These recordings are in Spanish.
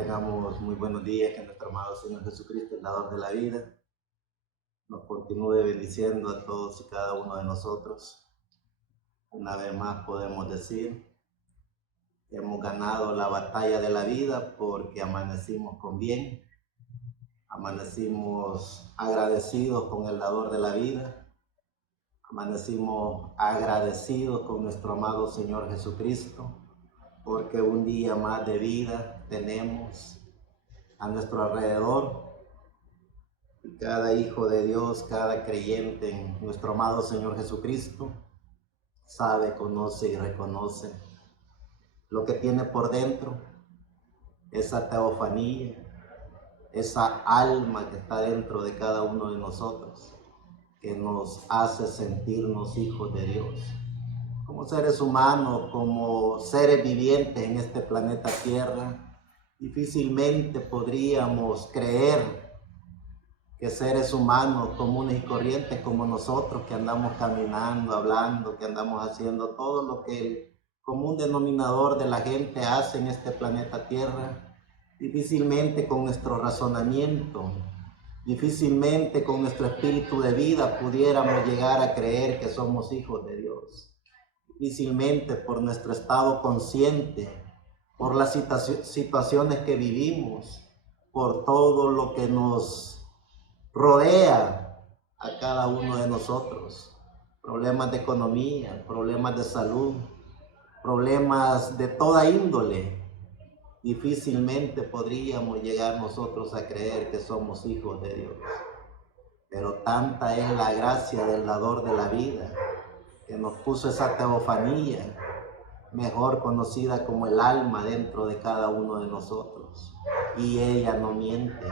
tengamos muy buenos días, que nuestro amado Señor Jesucristo, el dador de la vida, nos continúe bendiciendo a todos y cada uno de nosotros. Una vez más podemos decir, hemos ganado la batalla de la vida porque amanecimos con bien, amanecimos agradecidos con el dador de la vida, amanecimos agradecidos con nuestro amado Señor Jesucristo, porque un día más de vida tenemos a nuestro alrededor. Y cada hijo de Dios, cada creyente en nuestro amado Señor Jesucristo, sabe, conoce y reconoce lo que tiene por dentro, esa teofanía, esa alma que está dentro de cada uno de nosotros, que nos hace sentirnos hijos de Dios. Como seres humanos, como seres vivientes en este planeta Tierra, difícilmente podríamos creer que seres humanos comunes y corrientes como nosotros, que andamos caminando, hablando, que andamos haciendo todo lo que el común denominador de la gente hace en este planeta Tierra, difícilmente con nuestro razonamiento, difícilmente con nuestro espíritu de vida pudiéramos llegar a creer que somos hijos de Dios. Difícilmente por nuestro estado consciente, por las situaciones que vivimos, por todo lo que nos rodea a cada uno de nosotros, problemas de economía, problemas de salud, problemas de toda índole, difícilmente podríamos llegar nosotros a creer que somos hijos de Dios. Pero tanta es la gracia del dador de la vida, que nos puso esa teofanía, mejor conocida como el alma dentro de cada uno de nosotros. Y ella no miente,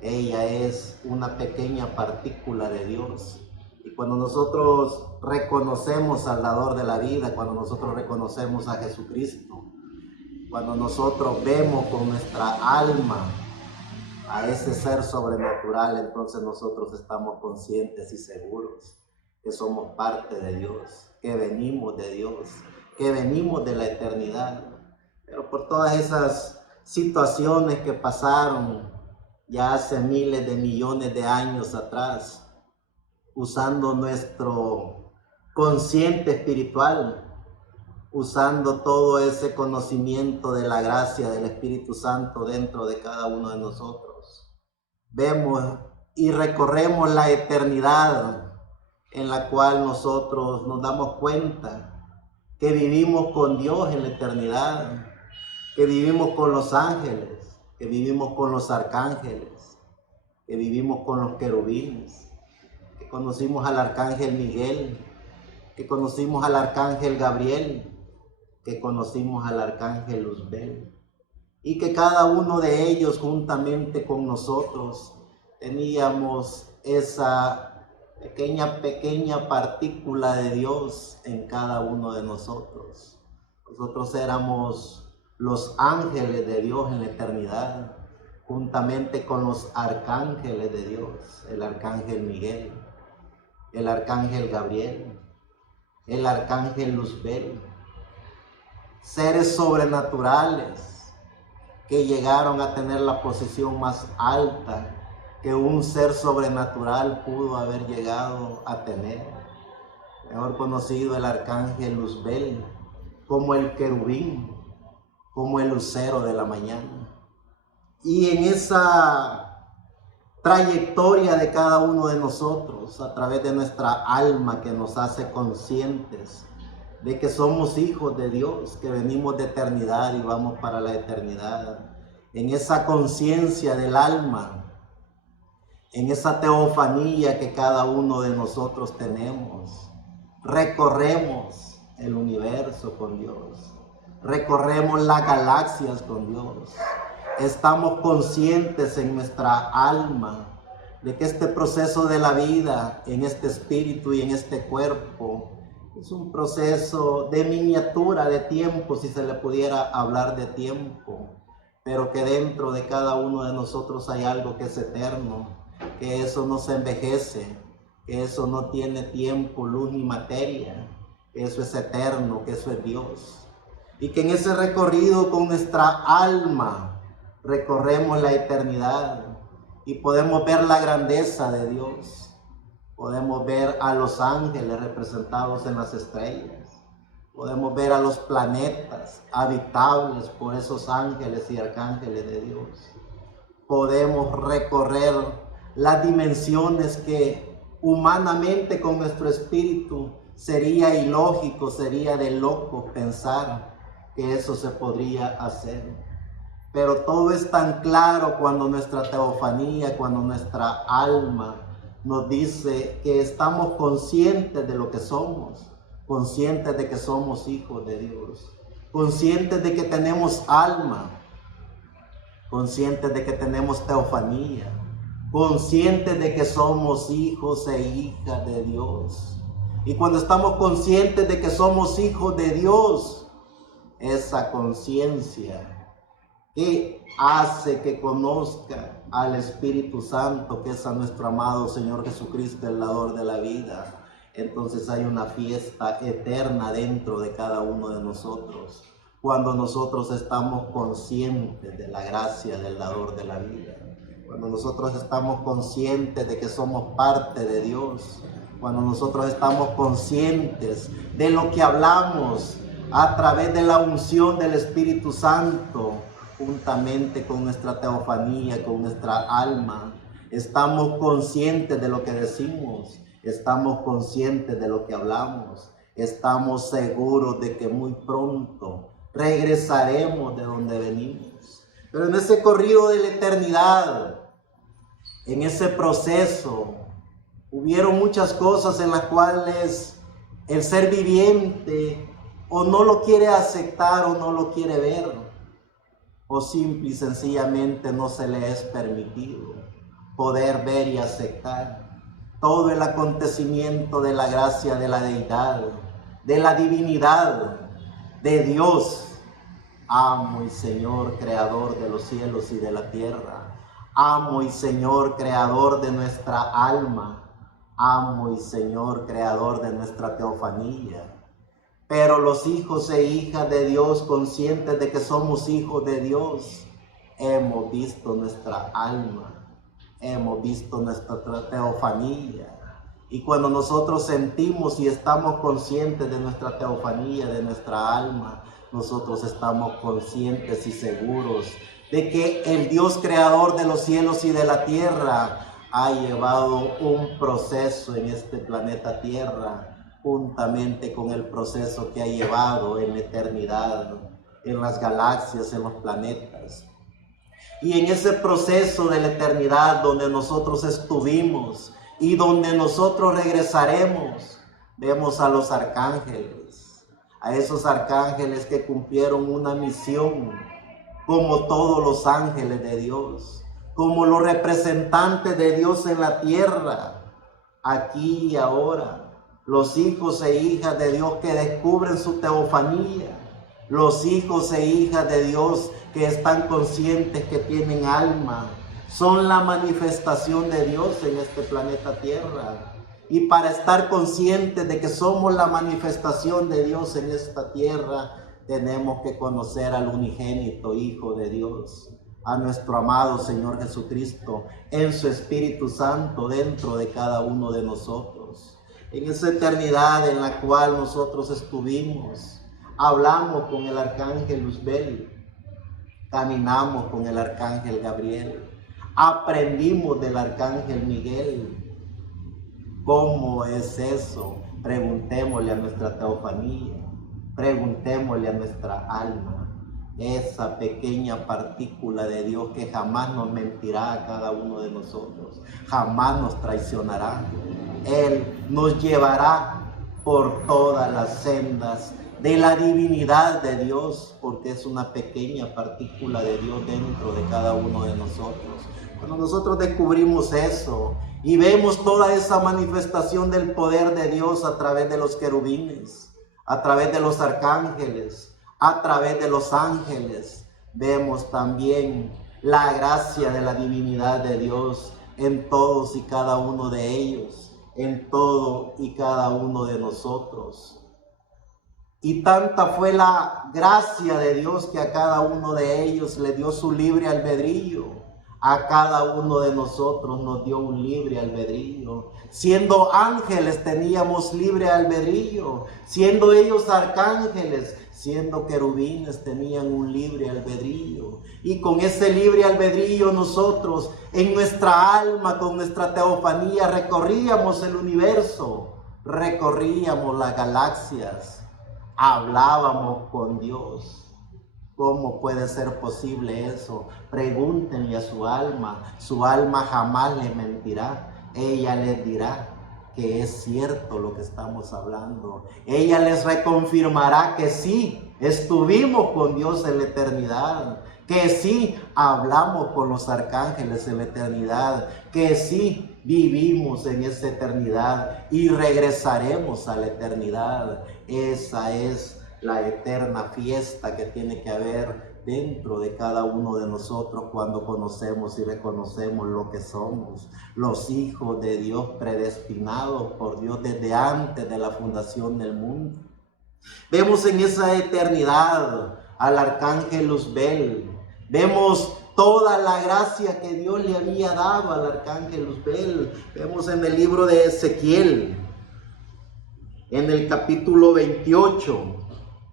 ella es una pequeña partícula de Dios. Y cuando nosotros reconocemos al dador de la vida, cuando nosotros reconocemos a Jesucristo, cuando nosotros vemos con nuestra alma a ese ser sobrenatural, entonces nosotros estamos conscientes y seguros que somos parte de Dios, que venimos de Dios, que venimos de la eternidad. Pero por todas esas situaciones que pasaron ya hace miles de millones de años atrás, usando nuestro consciente espiritual, usando todo ese conocimiento de la gracia del Espíritu Santo dentro de cada uno de nosotros, vemos y recorremos la eternidad, en la cual nosotros nos damos cuenta que vivimos con Dios en la eternidad, que vivimos con los ángeles, que vivimos con los arcángeles, que vivimos con los querubines, que conocimos al arcángel Miguel, que conocimos al arcángel Gabriel, que conocimos al arcángel Luzbel, y que cada uno de ellos juntamente con nosotros teníamos esa pequeña partícula de Dios en cada uno de nosotros. Nosotros éramos los ángeles de Dios en la eternidad, juntamente con los arcángeles de Dios, el arcángel Miguel, el arcángel Gabriel, el arcángel Luzbel, seres sobrenaturales que llegaron a tener la posición más alta que un ser sobrenatural pudo haber llegado a tener. Mejor conocido el arcángel Luzbel como el querubín, como el lucero de la mañana. Y en esa trayectoria de cada uno de nosotros, a través de nuestra alma que nos hace conscientes de que somos hijos de Dios, que venimos de eternidad y vamos para la eternidad, en esa conciencia del alma, en esa teofanía que cada uno de nosotros tenemos, recorremos el universo con Dios, recorremos las galaxias con Dios, estamos conscientes en nuestra alma de que este proceso de la vida, en este espíritu y en este cuerpo, es un proceso de miniatura de tiempo, si se le pudiera hablar de tiempo, pero que dentro de cada uno de nosotros hay algo que es eterno, que eso no se envejece, que eso no tiene tiempo, luz ni materia, que eso es eterno, que eso es Dios. Y que en ese recorrido con nuestra alma recorremos la eternidad y podemos ver la grandeza de Dios. Podemos ver a los ángeles representados en las estrellas. Podemos ver a los planetas habitables por esos ángeles y arcángeles de Dios. Podemos recorrer las dimensiones que humanamente con nuestro espíritu sería ilógico, sería de loco pensar que eso se podría hacer. Pero todo es tan claro cuando nuestra teofanía, cuando nuestra alma nos dice que estamos conscientes de lo que somos, conscientes de que somos hijos de Dios, conscientes de que tenemos alma, conscientes de que tenemos teofanía, conscientes de que somos hijos e hijas de Dios. Y cuando estamos conscientes de que somos hijos de Dios, esa conciencia que hace que conozca al Espíritu Santo, que es a nuestro amado Señor Jesucristo, el dador de la vida, entonces hay una fiesta eterna dentro de cada uno de nosotros, cuando nosotros estamos conscientes de la gracia del dador de la vida, cuando nosotros estamos conscientes de que somos parte de Dios, cuando nosotros estamos conscientes de lo que hablamos a través de la unción del Espíritu Santo, juntamente con nuestra teofanía, con nuestra alma, estamos conscientes de lo que decimos, estamos conscientes de lo que hablamos, estamos seguros de que muy pronto regresaremos de donde venimos. Pero en ese corrido de la eternidad, en ese proceso, hubieron muchas cosas en las cuales el ser viviente o no lo quiere aceptar o no lo quiere ver, o simple y sencillamente no se le es permitido poder ver y aceptar todo el acontecimiento de la gracia de la deidad, de la divinidad de Dios, amo y Señor, creador de los cielos y de la tierra, amo y Señor, creador de nuestra alma, amo y Señor, creador de nuestra teofanía. Pero los hijos e hijas de Dios, conscientes de que somos hijos de Dios, hemos visto nuestra alma, hemos visto nuestra teofanía. Y cuando nosotros sentimos y estamos conscientes de nuestra teofanía, de nuestra alma, nosotros estamos conscientes y seguros de que el Dios creador de los cielos y de la tierra ha llevado un proceso en este planeta Tierra, juntamente con el proceso que ha llevado en la eternidad, en las galaxias, en los planetas. Y en ese proceso de la eternidad donde nosotros estuvimos y donde nosotros regresaremos, vemos a los arcángeles, a esos arcángeles que cumplieron una misión, como todos los ángeles de Dios, como los representantes de Dios en la tierra, aquí y ahora. Los hijos e hijas de Dios que descubren su teofanía, los hijos e hijas de Dios que están conscientes que tienen alma, son la manifestación de Dios en este planeta Tierra. Y para estar conscientes de que somos la manifestación de Dios en esta tierra, tenemos que conocer al unigénito Hijo de Dios, a nuestro amado Señor Jesucristo, en su Espíritu Santo dentro de cada uno de nosotros. En esa eternidad en la cual nosotros estuvimos, hablamos con el arcángel Luzbel, caminamos con el arcángel Gabriel, aprendimos del arcángel Miguel. ¿Cómo es eso? Preguntémosle a nuestra teofanía, preguntémosle a nuestra alma, esa pequeña partícula de Dios que jamás nos mentirá a cada uno de nosotros, jamás nos traicionará. Él nos llevará por todas las sendas de la divinidad de Dios, porque es una pequeña partícula de Dios dentro de cada uno de nosotros. Cuando nosotros descubrimos eso y vemos toda esa manifestación del poder de Dios a través de los querubines, a través de los arcángeles, a través de los ángeles, vemos también la gracia de la divinidad de Dios en todos y cada uno de ellos, en todo y cada uno de nosotros. Y tanta fue la gracia de Dios que a cada uno de ellos le dio su libre albedrío. A cada uno de nosotros nos dio un libre albedrío. Siendo ángeles teníamos libre albedrío. Siendo ellos arcángeles, siendo querubines, tenían un libre albedrío. Y con ese libre albedrío nosotros en nuestra alma, con nuestra teofanía, recorríamos el universo, recorríamos las galaxias, hablábamos con Dios. ¿Cómo puede ser posible eso? Pregúntenle a su alma jamás le mentirá. Ella les dirá que es cierto lo que estamos hablando. Ella les reconfirmará que sí, estuvimos con Dios en la eternidad, que sí, hablamos con los arcángeles en la eternidad, que sí, vivimos en esa eternidad y regresaremos a la eternidad. Esa es la eterna fiesta que tiene que haber dentro de cada uno de nosotros cuando conocemos y reconocemos lo que somos, los hijos de Dios predestinados por Dios desde antes de la fundación del mundo. Vemos en esa eternidad al arcángel Luzbel, vemos toda la gracia que Dios le había dado al arcángel Luzbel. Vemos en el libro de Ezequiel, en el capítulo 28,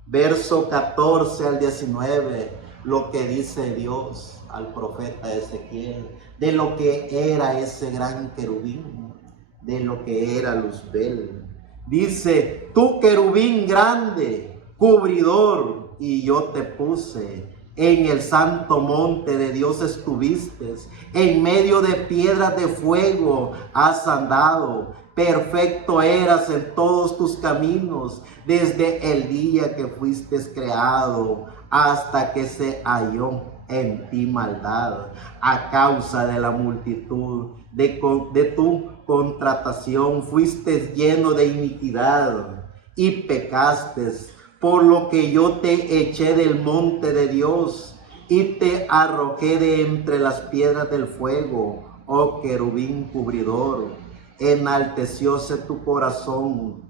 verso 14 al 19, lo que dice Dios al profeta Ezequiel, de lo que era ese gran querubín, de lo que era Luzbel. Dice: tú querubín grande, cubridor, y yo te puse. En el santo monte de Dios estuviste, en medio de piedras de fuego has andado. Perfecto eras en todos tus caminos, desde el día que fuiste creado, hasta que se halló en ti maldad, a causa de la multitud de tu contratación, fuiste lleno de iniquidad y pecaste, por lo que yo te eché del monte de Dios y te arrojé de entre las piedras del fuego, oh querubín cubridor. Enaltecióse tu corazón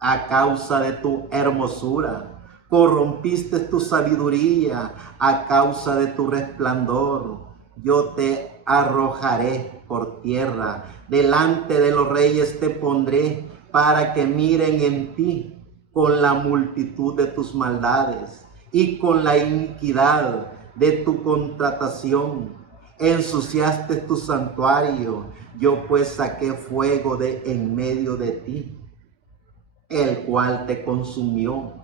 a causa de tu hermosura, corrompiste tu sabiduría a causa de tu resplandor. Yo te arrojaré por tierra, delante de los reyes te pondré, para que miren en ti con la multitud de tus maldades y con la iniquidad de tu contratación. Ensuciaste tu santuario, yo pues saqué fuego de en medio de ti, el cual te consumió,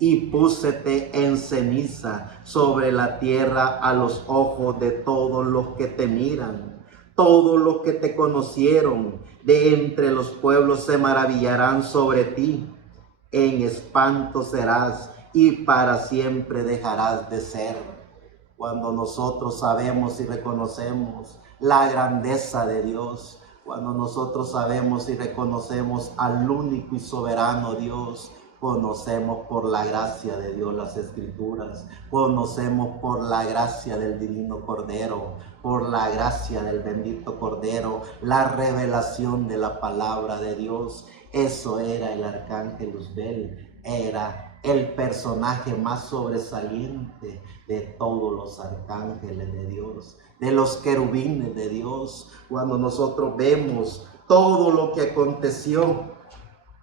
y púsete en ceniza sobre la tierra a los ojos de todos los que te miran. Todos los que te conocieron de entre los pueblos se maravillarán sobre ti. En espanto serás y para siempre dejarás de ser. Cuando nosotros sabemos y reconocemos la grandeza de Dios, cuando nosotros sabemos y reconocemos al único y soberano Dios, conocemos por la gracia de Dios las Escrituras, conocemos por la gracia del divino Cordero, por la gracia del bendito Cordero, la revelación de la palabra de Dios. Eso era el arcángel Luzbel, era el personaje más sobresaliente de todos los arcángeles de Dios, de los querubines de Dios. Cuando nosotros vemos todo lo que aconteció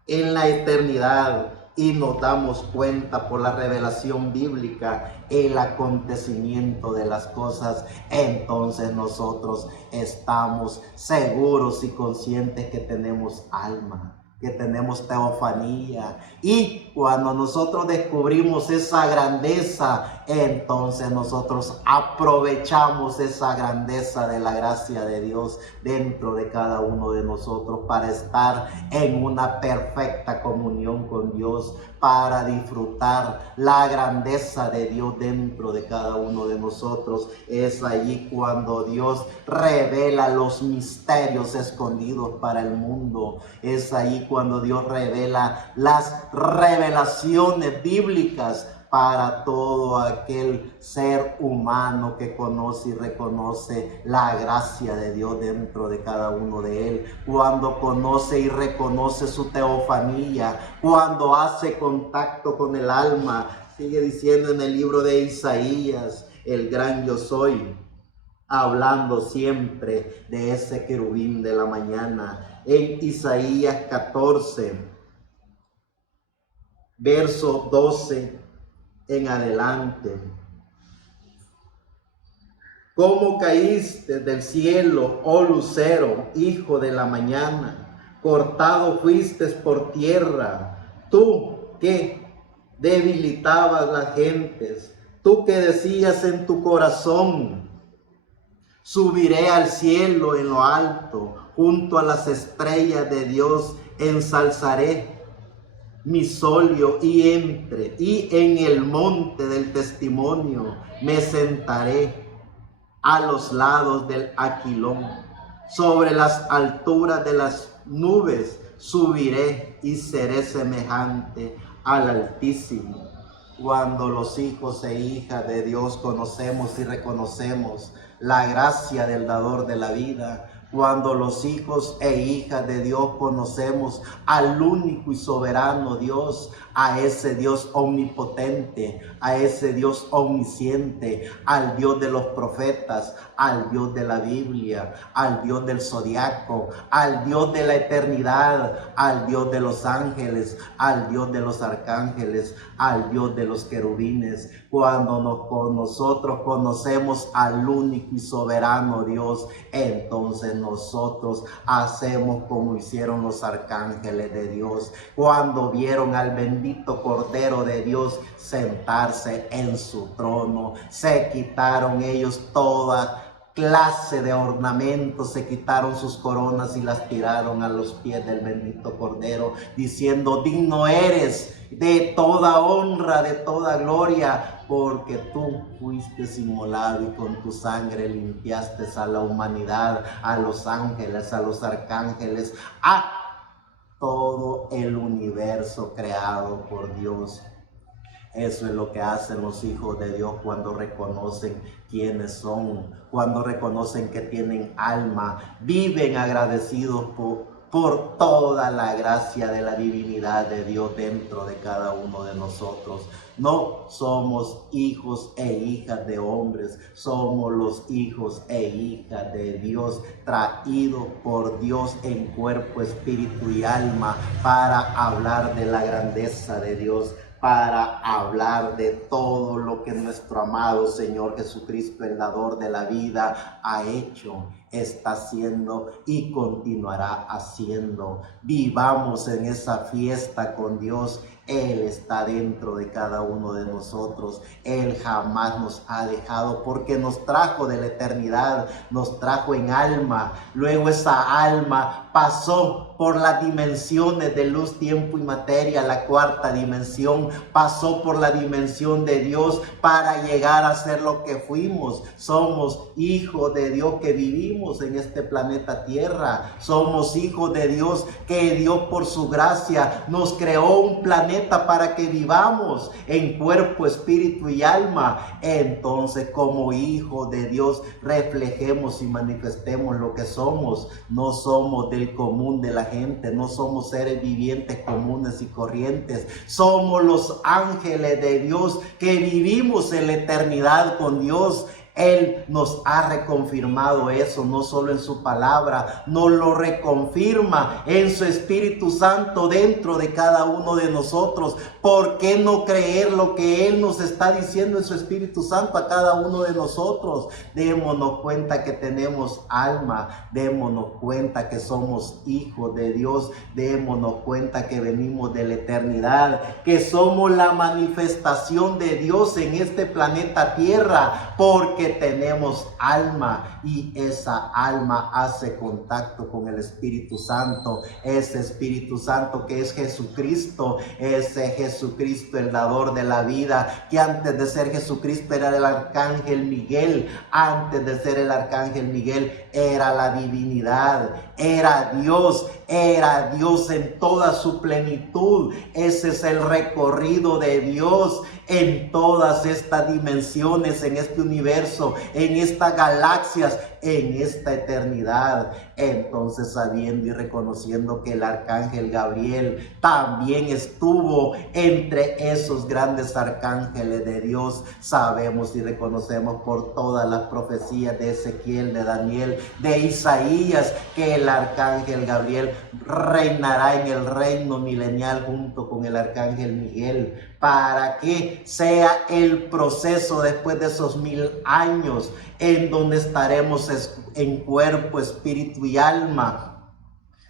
en la eternidad y nos damos cuenta por la revelación bíblica el acontecimiento de las cosas, entonces nosotros estamos seguros y conscientes que tenemos alma, que tenemos teofanía, y cuando nosotros descubrimos esa grandeza, entonces nosotros aprovechamos esa grandeza de la gracia de Dios dentro de cada uno de nosotros para estar en una perfecta comunión con Dios, para disfrutar la grandeza de Dios dentro de cada uno de nosotros. Es allí cuando Dios revela los misterios escondidos para el mundo. Es allí cuando Dios revela las revelaciones bíblicas para todo aquel ser humano que conoce y reconoce la gracia de Dios dentro de cada uno de él, cuando conoce y reconoce su teofanía, cuando hace contacto con el alma. Sigue diciendo en el libro de Isaías, el gran yo soy, hablando siempre de ese querubín de la mañana. En Isaías 14, verso 12 en adelante. ¿Cómo caíste del cielo, oh lucero, hijo de la mañana? Cortado fuiste por tierra, tú que debilitabas las gentes, tú que decías en tu corazón: subiré al cielo en lo alto, junto a las estrellas de Dios ensalzaré mi solio y en el monte del testimonio me sentaré a los lados del Aquilón. Sobre las alturas de las nubes subiré y seré semejante al Altísimo. Cuando los hijos e hijas de Dios conocemos y reconocemos la gracia del dador de la vida, cuando los hijos e hijas de Dios conocemos al único y soberano Dios, a ese Dios omnipotente, a ese Dios omnisciente, al Dios de los profetas, al Dios de la Biblia, al Dios del zodiaco, al Dios de la eternidad, al Dios de los ángeles, al Dios de los arcángeles, al Dios de los querubines. Cuando nosotros conocemos al único y soberano Dios, entonces nosotros hacemos como hicieron los arcángeles de Dios cuando vieron al bendito Cordero de Dios sentarse en su trono. Se quitaron ellos toda clase de ornamentos, se quitaron sus coronas y las tiraron a los pies del bendito Cordero, diciendo: digno eres de toda honra, de toda gloria, porque tú fuiste inmolado y con tu sangre limpiaste a la humanidad, a los ángeles, a los arcángeles, a todo el universo creado por Dios. Eso es lo que hacen los hijos de Dios cuando reconocen quiénes son, cuando reconocen que tienen alma, viven agradecidos por toda la gracia de la divinidad de Dios dentro de cada uno de nosotros. No somos hijos e hijas de hombres, somos los hijos e hijas de Dios, traídos por Dios en cuerpo, espíritu y alma para hablar de la grandeza de Dios, para hablar de todo lo que nuestro amado Señor Jesucristo, el dador de la vida, ha hecho, está haciendo y continuará haciendo. Vivamos en esa fiesta con Dios. Él está dentro de cada uno de nosotros. Él jamás nos ha dejado, porque nos trajo de la eternidad, nos trajo en alma. Luego esa alma pasó por las dimensiones de luz, tiempo y materia, la cuarta dimensión, pasó por la dimensión de Dios para llegar a ser lo que fuimos. Somos hijos de Dios que vivimos en este planeta Tierra. Somos hijos de Dios que Dios por su gracia nos creó un planeta para que vivamos en cuerpo, espíritu y alma. Entonces, como hijos de Dios, reflejemos y manifestemos lo que somos. No somos del común de la gente, no somos seres vivientes comunes y corrientes. Somos los ángeles de Dios que vivimos en la eternidad con Dios. Él nos ha reconfirmado eso, no solo en su palabra, nos lo reconfirma en su Espíritu Santo dentro de cada uno de nosotros. ¿Por qué no creer lo que Él nos está diciendo en su Espíritu Santo a cada uno de nosotros? Démonos cuenta que tenemos alma, démonos cuenta que somos hijos de Dios, démonos cuenta que venimos de la eternidad, que somos la manifestación de Dios en este planeta Tierra, porque tenemos alma y esa alma hace contacto con el Espíritu Santo, ese Espíritu Santo que es Jesucristo, ese Jesucristo el dador de la vida, que antes de ser Jesucristo era el arcángel Miguel, antes de ser el arcángel Miguel era la divinidad, era Dios en toda su plenitud. Ese es el recorrido de Dios. en todas estas dimensiones, en este universo, en estas galaxias, en esta eternidad. Entonces, sabiendo y reconociendo que el arcángel Gabriel también estuvo entre esos grandes arcángeles de Dios, sabemos y reconocemos por todas las profecías de Ezequiel, de Daniel, de Isaías, que el arcángel Gabriel reinará en el reino milenial junto con el arcángel Miguel, para que sea el proceso después de esos 1000 años en donde estaremos en cuerpo, espíritu y alma,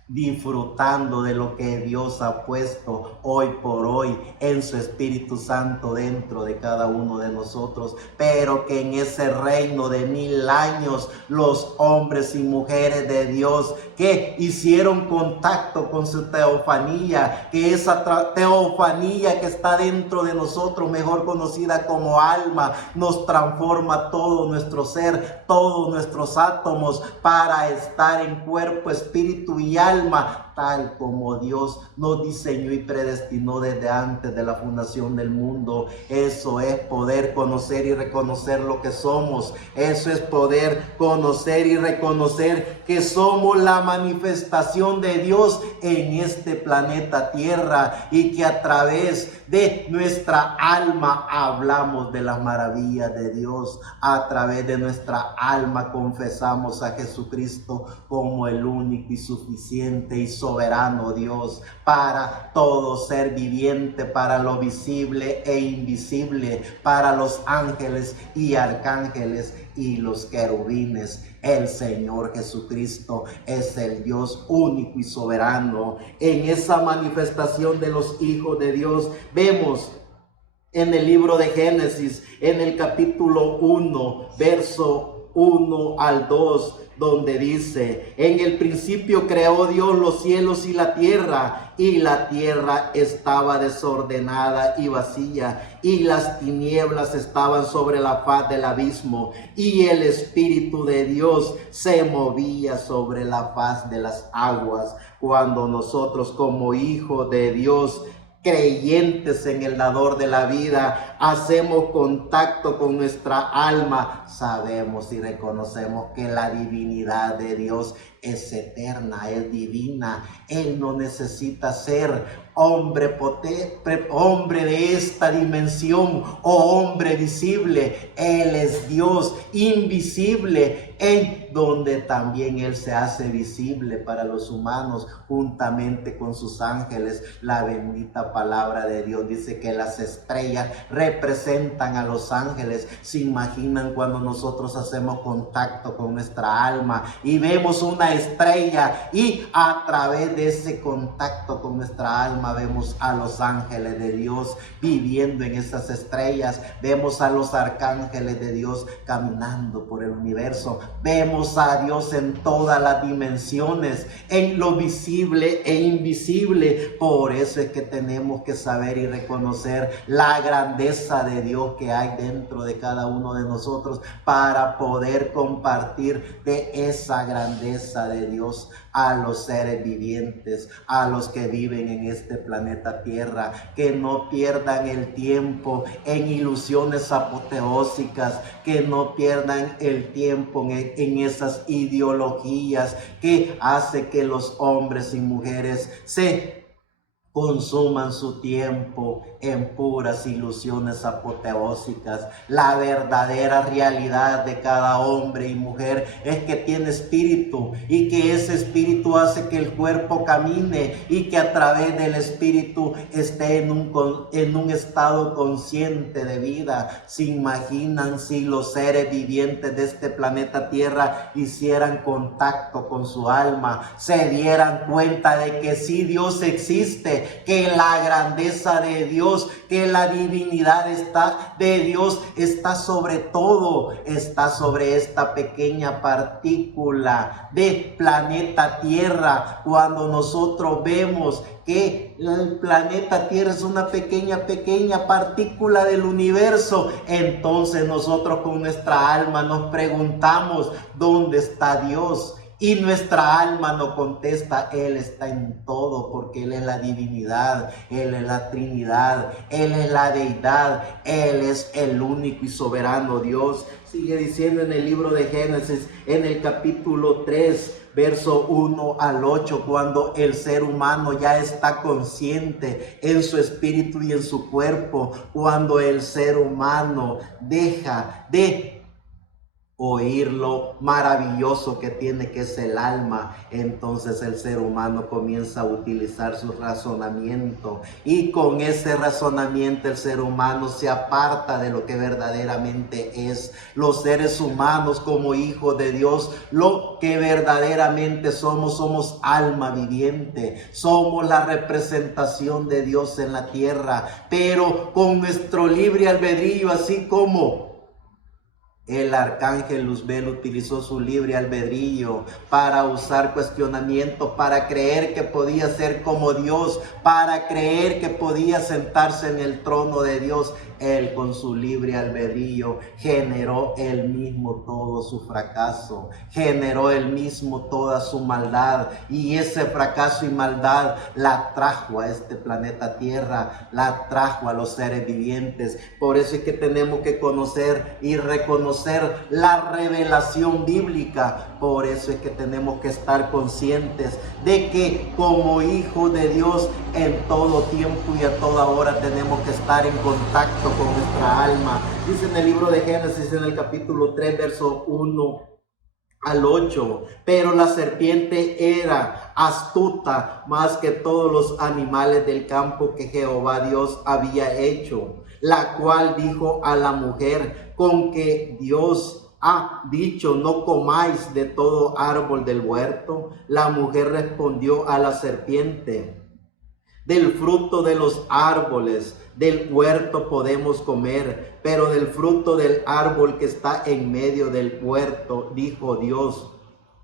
disfrutando de lo que Dios ha puesto hoy por hoy en su Espíritu Santo dentro de cada uno de nosotros, pero que en ese reino de 1000 años los hombres y mujeres de Dios que hicieron contacto con su teofanía, que esa teofanía que está dentro de nosotros, mejor conocida como alma, nos transforma todo nuestro ser, todos nuestros átomos, para estar en cuerpo, espíritu y alma, tal como Dios nos diseñó y predestinó desde antes de la fundación del mundo. Eso es poder conocer y reconocer lo que somos. Eso es poder conocer y reconocer que somos la manifestación de Dios en este planeta Tierra, y que a través de nuestra alma hablamos de las maravillas de Dios. A través de nuestra alma confesamos a Jesucristo como el único y suficiente y soberano Dios para todo ser viviente, para lo visible e invisible, para los ángeles y arcángeles y los querubines. El Señor Jesucristo es el Dios único y soberano. En esa manifestación de los hijos de Dios vemos en el libro de Génesis, en el capítulo 1, verso 1 al 2, donde dice: en el principio creó Dios los cielos y la tierra estaba desordenada y vacía, y las tinieblas estaban sobre la faz del abismo, y el Espíritu de Dios se movía sobre la faz de las aguas. Cuando nosotros, como hijos de Dios, creyentes en el dador de la vida, hacemos contacto con nuestra alma, sabemos y reconocemos que la divinidad de Dios es eterna, es divina. Él no necesita ser hombre de esta dimensión o hombre visible. Él es Dios invisible, en donde también Él se hace visible para los humanos juntamente con sus ángeles. La bendita palabra de Dios dice que las estrellas representan a los ángeles. ¿Se imaginan cuando nosotros hacemos contacto con nuestra alma y vemos una estrella, y a través de ese contacto con nuestra alma vemos a los ángeles de Dios viviendo en esas estrellas? Vemos a los arcángeles de Dios caminando por el universo. Vemos a Dios en todas las dimensiones, en lo visible e invisible. Por eso es que tenemos que saber y reconocer la grandeza de Dios que hay dentro de cada uno de nosotros, para poder compartir de esa grandeza de Dios a los seres vivientes, a los que viven en este planeta Tierra. Que no pierdan el tiempo en ilusiones apoteósicas, que no pierdan el tiempo en esas ideologías que hace que los hombres y mujeres se consuman su tiempo en puras ilusiones apoteósicas. La verdadera realidad de cada hombre y mujer es que tiene espíritu, y que ese espíritu hace que el cuerpo camine, y que a través del espíritu esté en un estado consciente de vida. ¿Se imaginan si los seres vivientes de este planeta Tierra hicieran contacto con su alma, se dieran cuenta de que sí, Dios existe, que la grandeza de Dios, que la divinidad de Dios está sobre todo, está sobre esta pequeña partícula de planeta Tierra? Cuando nosotros vemos que el planeta Tierra es una pequeña partícula del universo, entonces nosotros con nuestra alma nos preguntamos: ¿dónde está Dios? Y nuestra alma no contesta, Él está en todo, porque Él es la divinidad, Él es la Trinidad, Él es la deidad, Él es el único y soberano Dios. Sigue diciendo en el libro de Génesis, en el capítulo 3, verso 1 al 8, cuando el ser humano ya está consciente en su espíritu y en su cuerpo, cuando el ser humano deja de oír lo maravilloso que tiene, que es el alma, entonces el ser humano comienza a utilizar su razonamiento, y con ese razonamiento el ser humano se aparta de lo que verdaderamente es. Los seres humanos, como hijos de Dios, lo que verdaderamente somos alma viviente, somos la representación de Dios en la tierra, pero con nuestro libre albedrío, así como el arcángel Luzbel utilizó su libre albedrío para usar cuestionamiento, para creer que podía ser como Dios, para creer que podía sentarse en el trono de Dios. Él, con su libre albedrío, generó él mismo todo su fracaso, generó él mismo toda su maldad, y ese fracaso y maldad la trajo a este planeta Tierra, la trajo a los seres vivientes. Por eso es que tenemos que conocer y reconocer la revelación bíblica. Por eso es que tenemos que estar conscientes de que como hijos de Dios, en todo tiempo y a toda hora tenemos que estar en contacto con nuestra alma. Dice en el libro de Génesis, en el capítulo 3, verso 1 al 8, pero la serpiente era astuta más que todos los animales del campo que Jehová Dios había hecho, la cual dijo a la mujer: con que Dios ha dicho, no comáis de todo árbol del huerto. La mujer respondió a la serpiente: del fruto de los árboles del huerto podemos comer, pero del fruto del árbol que está en medio del huerto, dijo Dios,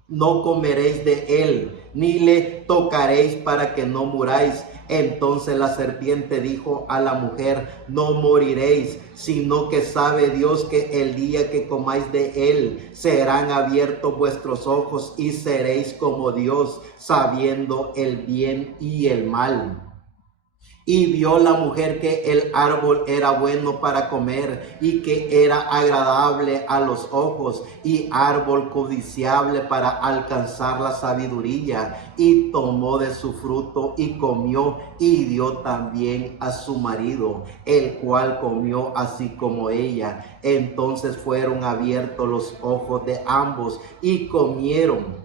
no comeréis de él, ni le tocaréis para que no muráis. Entonces la serpiente dijo a la mujer: no moriréis, sino que sabe Dios que el día que comáis de él serán abiertos vuestros ojos y seréis como Dios, sabiendo el bien y el mal. Y vio la mujer que el árbol era bueno para comer y que era agradable a los ojos y árbol codiciable para alcanzar la sabiduría, y tomó de su fruto y comió y dio también a su marido, el cual comió así como ella. Entonces fueron abiertos los ojos de ambos y comieron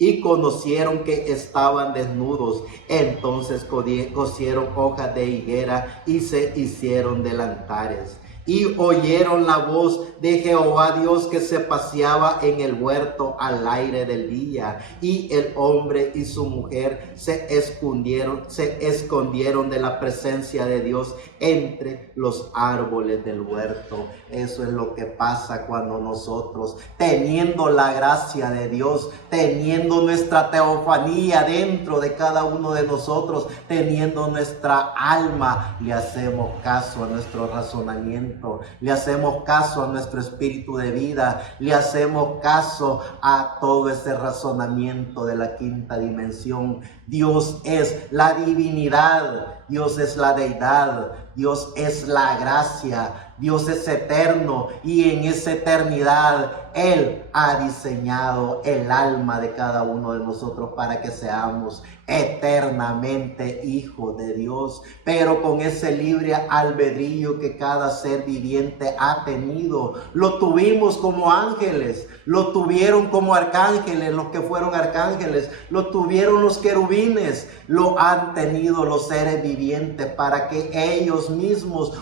y conocieron que estaban desnudos. Entonces cosieron hojas de higuera y se hicieron delantares. Y oyeron la voz de Jehová Dios que se paseaba en el huerto al aire del día. Y el hombre y su mujer se escondieron de la presencia de Dios entre los árboles del huerto. Eso es lo que pasa cuando nosotros, teniendo la gracia de Dios, teniendo nuestra teofanía dentro de cada uno de nosotros, teniendo nuestra alma, le hacemos caso a nuestro razonamiento, le hacemos caso a nuestro espíritu de vida, le hacemos caso a todo ese razonamiento de la quinta dimensión. Dios es la divinidad, Dios es la deidad, Dios es la gracia, Dios es eterno, y en esa eternidad Él ha diseñado el alma de cada uno de nosotros para que seamos eternamente hijos de Dios, pero con ese libre albedrío que cada ser viviente ha tenido. Lo tuvimos como ángeles, lo tuvieron como arcángeles, los que fueron arcángeles, lo tuvieron los querubines, lo han tenido los seres vivientes para que ellos mismos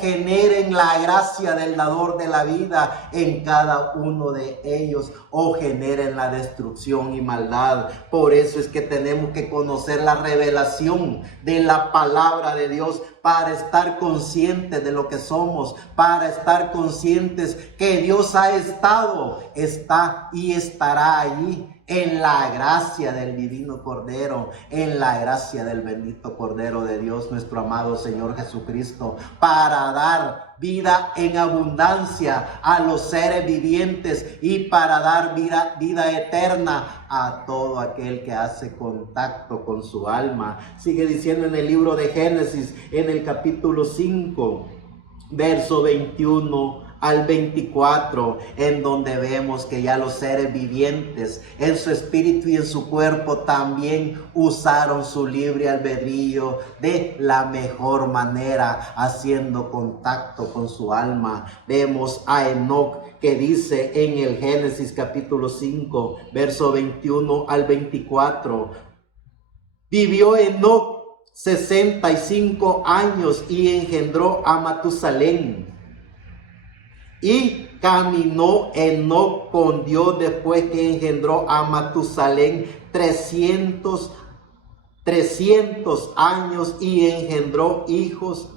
generen la gracia del dador de la vida en cada uno de ellos, o generen la destrucción y maldad. Por eso es que tenemos que conocer la revelación de la palabra de Dios para estar conscientes de lo que somos, para estar conscientes que Dios ha estado, está y estará allí en la gracia del divino Cordero, en la gracia del bendito Cordero de Dios, nuestro amado Señor Jesucristo, para dar vida en abundancia a los seres vivientes y para dar vida eterna a todo aquel que hace contacto con su alma. Sigue diciendo en el libro de Génesis, en el capítulo 5, verso 21 al 24, en donde vemos que ya los seres vivientes en su espíritu y en su cuerpo también usaron su libre albedrío de la mejor manera, haciendo contacto con su alma. Vemos a Enoc, que dice en el Génesis capítulo 5, verso 21 al 24, vivió Enoc 65 años y engendró a Matusalén. Y caminó Enoc con Dios después que engendró a Matusalén 300 años y engendró hijos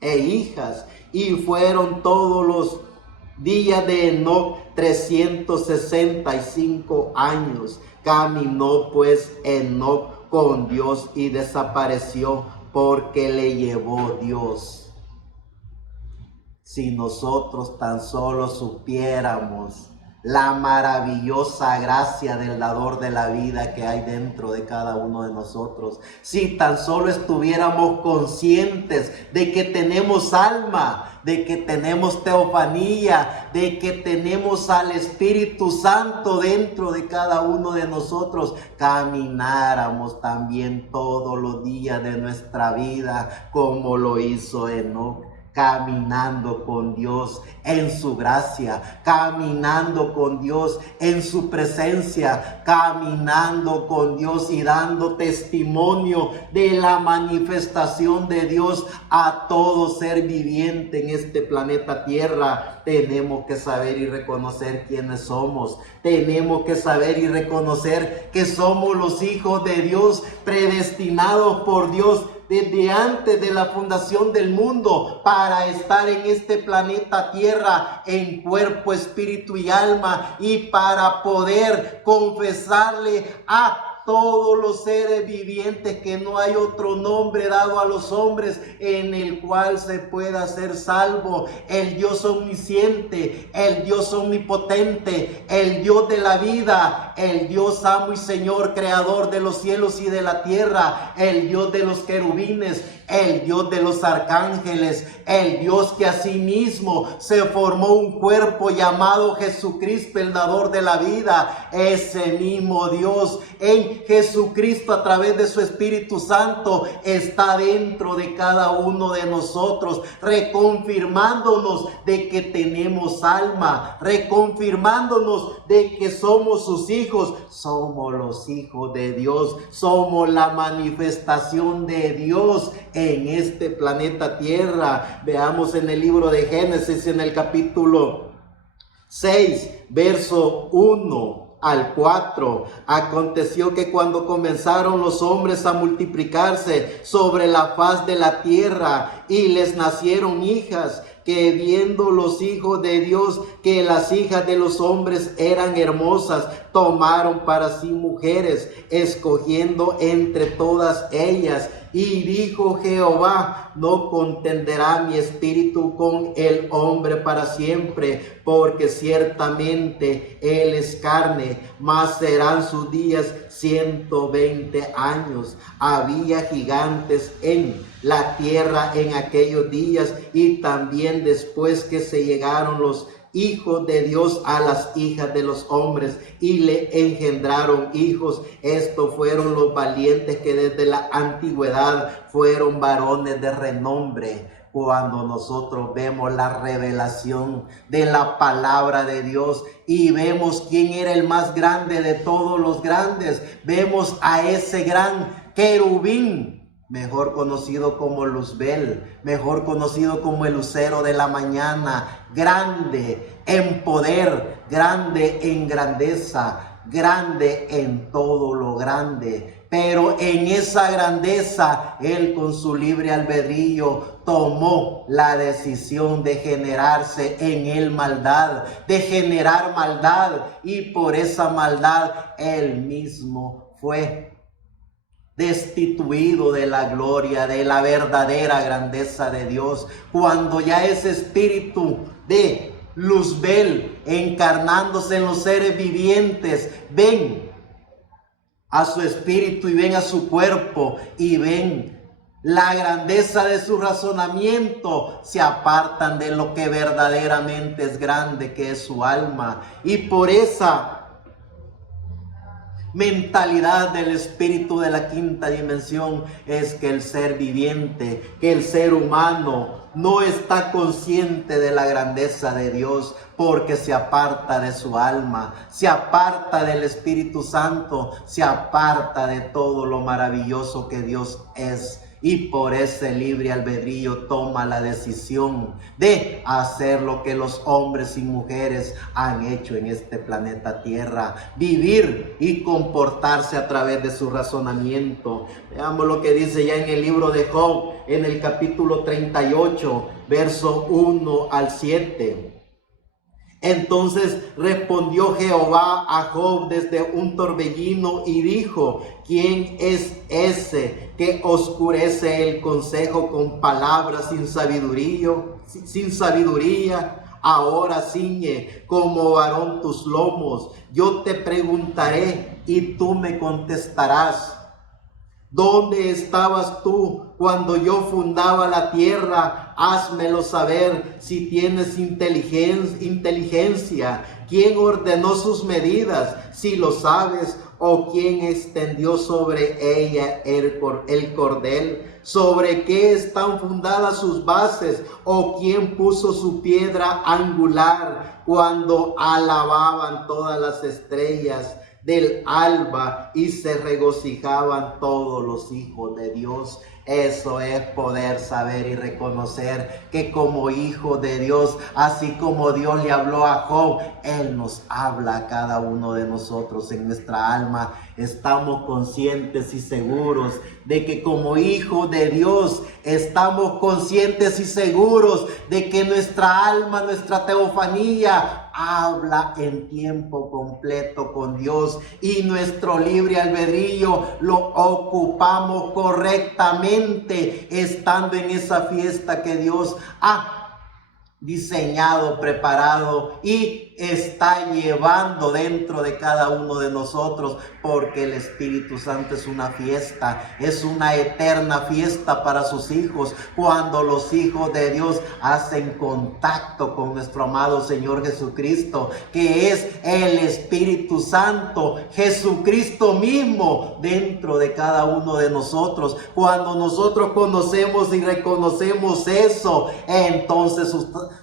e hijas. Y fueron todos los días de Enoc 365 años. Caminó pues Enoc con Dios y desapareció porque le llevó Dios. Si nosotros tan solo supiéramos la maravillosa gracia del dador de la vida que hay dentro de cada uno de nosotros, si tan solo estuviéramos conscientes de que tenemos alma, de que tenemos teofanía, de que tenemos al Espíritu Santo dentro de cada uno de nosotros, camináramos también todos los días de nuestra vida como lo hizo Enoc, caminando con Dios en su gracia, caminando con Dios en su presencia, caminando con Dios y dando testimonio de la manifestación de Dios a todo ser viviente en este planeta Tierra. Tenemos que saber y reconocer quiénes somos. Tenemos que saber y reconocer que somos los hijos de Dios, predestinados por Dios desde antes de la fundación del mundo para estar en este planeta Tierra en cuerpo, espíritu y alma, y para poder confesarle a todos los seres vivientes que no hay otro nombre dado a los hombres en el cual se pueda ser salvo. El Dios omnisciente, el Dios omnipotente, el Dios de la vida, el Dios amo y Señor, creador de los cielos y de la tierra, el Dios de los querubines, el Dios de los arcángeles, el Dios que asimismo se formó un cuerpo llamado Jesucristo, el dador de la vida. Ese mismo Dios en Jesucristo, a través de su Espíritu Santo, está dentro de cada uno de nosotros, reconfirmándonos de que tenemos alma, reconfirmándonos de que somos sus hijos. Somos los hijos de Dios, somos la manifestación de Dios en este planeta Tierra. Veamos en el libro de Génesis, en el capítulo 6, verso 1 al 4. Aconteció que cuando comenzaron los hombres a multiplicarse sobre la faz de la tierra y les nacieron hijas, que viendo los hijos de Dios que las hijas de los hombres eran hermosas, tomaron para sí mujeres, escogiendo entre todas ellas. Y dijo Jehová: no contenderá mi espíritu con el hombre para siempre, porque ciertamente él es carne, mas serán sus días 120 años. Había gigantes en la tierra en aquellos días, y también después que se llegaron los hijos de Dios a las hijas de los hombres y le engendraron hijos. Estos fueron los valientes que desde la antigüedad fueron varones de renombre. Cuando nosotros vemos la revelación de la palabra de Dios y vemos quién era el más grande de todos los grandes, vemos a ese gran querubín mejor conocido como Luzbel, mejor conocido como el lucero de la mañana, grande en poder, grande en grandeza, grande en todo lo grande. Pero en esa grandeza, Él con su libre albedrío tomó la decisión de generarse en Él maldad, de generar maldad, y por esa maldad Él mismo fue destituido de la gloria, de la verdadera grandeza de Dios. Cuando ya ese espíritu de Luzbel encarnándose en los seres vivientes, ven a su espíritu y ven a su cuerpo y ven la grandeza de su razonamiento, se apartan de lo que verdaderamente es grande, que es su alma. Y por esa mentalidad del espíritu de la quinta dimensión es que el ser viviente, que el ser humano no está consciente de la grandeza de Dios, porque se aparta de su alma, se aparta del Espíritu Santo, se aparta de todo lo maravilloso que Dios es. Y por ese libre albedrío toma la decisión de hacer lo que los hombres y mujeres han hecho en este planeta Tierra: vivir y comportarse a través de su razonamiento. Veamos lo que dice ya en el libro de Job, en el capítulo 38, verso 1 al 7. Entonces respondió Jehová a Job desde un torbellino y dijo: ¿quién es ese que oscurece el consejo con palabras sin sabiduría? Ahora ciñe como varón tus lomos. Yo te preguntaré y tú me contestarás. ¿Dónde estabas tú cuando yo fundaba la tierra? Házmelo saber si tienes inteligencia. ¿Quién ordenó sus medidas? Si lo sabes. ¿O quién extendió sobre ella el cordel? ¿Sobre qué están fundadas sus bases? ¿O quién puso su piedra angular cuando alababan todas las estrellas del alba y se regocijaban todos los hijos de Dios? Eso es poder saber y reconocer que como hijo de Dios, así como Dios le habló a Job, Él nos habla a cada uno de nosotros en nuestra alma. Estamos conscientes y seguros de que como hijo de Dios, estamos conscientes y seguros de que nuestra alma, nuestra teofanía, habla en tiempo completo con Dios, y nuestro libre albedrío lo ocupamos correctamente, estando en esa fiesta que Dios ha diseñado, preparado y está llevando dentro de cada uno de nosotros, porque el Espíritu Santo es una fiesta, es una eterna fiesta para sus hijos. Cuando los hijos de Dios hacen contacto con nuestro amado Señor Jesucristo, que es el Espíritu Santo, Jesucristo mismo dentro de cada uno de nosotros, cuando nosotros conocemos y reconocemos eso, entonces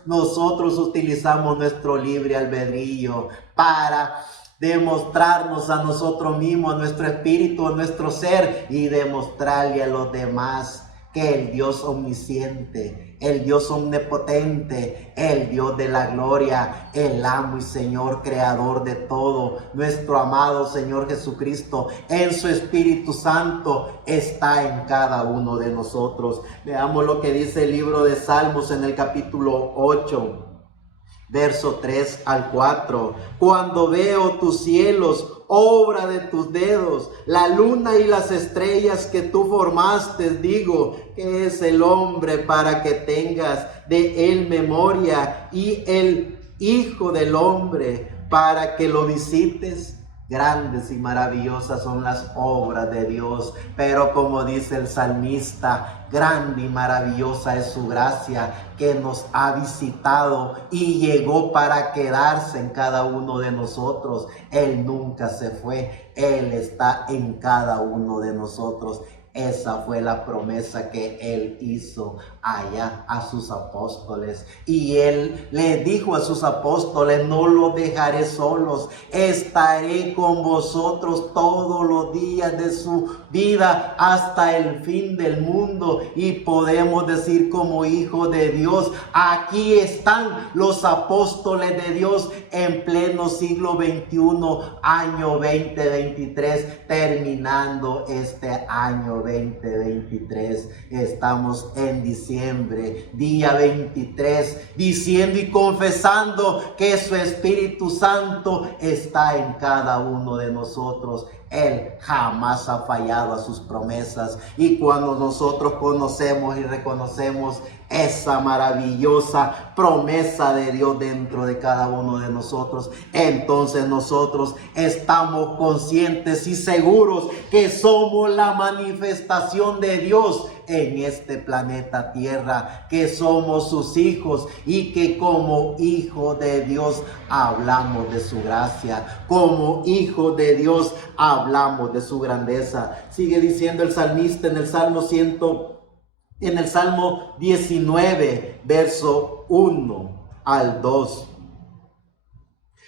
nosotros utilizamos nuestro libre albedrío para demostrarnos a nosotros mismos, a nuestro espíritu, a nuestro ser, y demostrarle a los demás que el Dios omnisciente, el Dios omnipotente, el Dios de la gloria, el amo y Señor creador de todo, nuestro amado Señor Jesucristo, en su Espíritu Santo está en cada uno de nosotros. Veamos lo que dice el libro de Salmos en el capítulo 8. Verso 3 al 4. Cuando veo tus cielos, obra de tus dedos, la luna y las estrellas que tú formaste, digo, ¿qué es el hombre para que tengas de él memoria, y el hijo del hombre para que lo visites? Grandes y maravillosas son las obras de Dios, pero como dice el salmista, grande y maravillosa es su gracia, que nos ha visitado y llegó para quedarse en cada uno de nosotros. Él nunca se fue, Él está en cada uno de nosotros. Esa fue la promesa que Él hizo allá a sus apóstoles. Y Él le dijo a sus apóstoles: no los dejaré solos, estaré con vosotros todos los días de su vida hasta el fin del mundo. Y podemos decir como hijos de Dios, aquí están los apóstoles de Dios en pleno siglo XXI, año 2023, terminando este año 2023. Estamos en diciembre, día 23, diciendo y confesando que su Espíritu Santo está en cada uno de nosotros. Él jamás ha fallado a sus promesas, y cuando nosotros conocemos y reconocemos esa maravillosa promesa de Dios dentro de cada uno de nosotros, entonces nosotros estamos conscientes y seguros que somos la manifestación de Dios en este planeta Tierra, que somos sus hijos y que como hijos de Dios hablamos de su gracia, como hijos de Dios hablamos de su grandeza. Sigue diciendo el salmista en el Salmo 19, verso 1 al 2.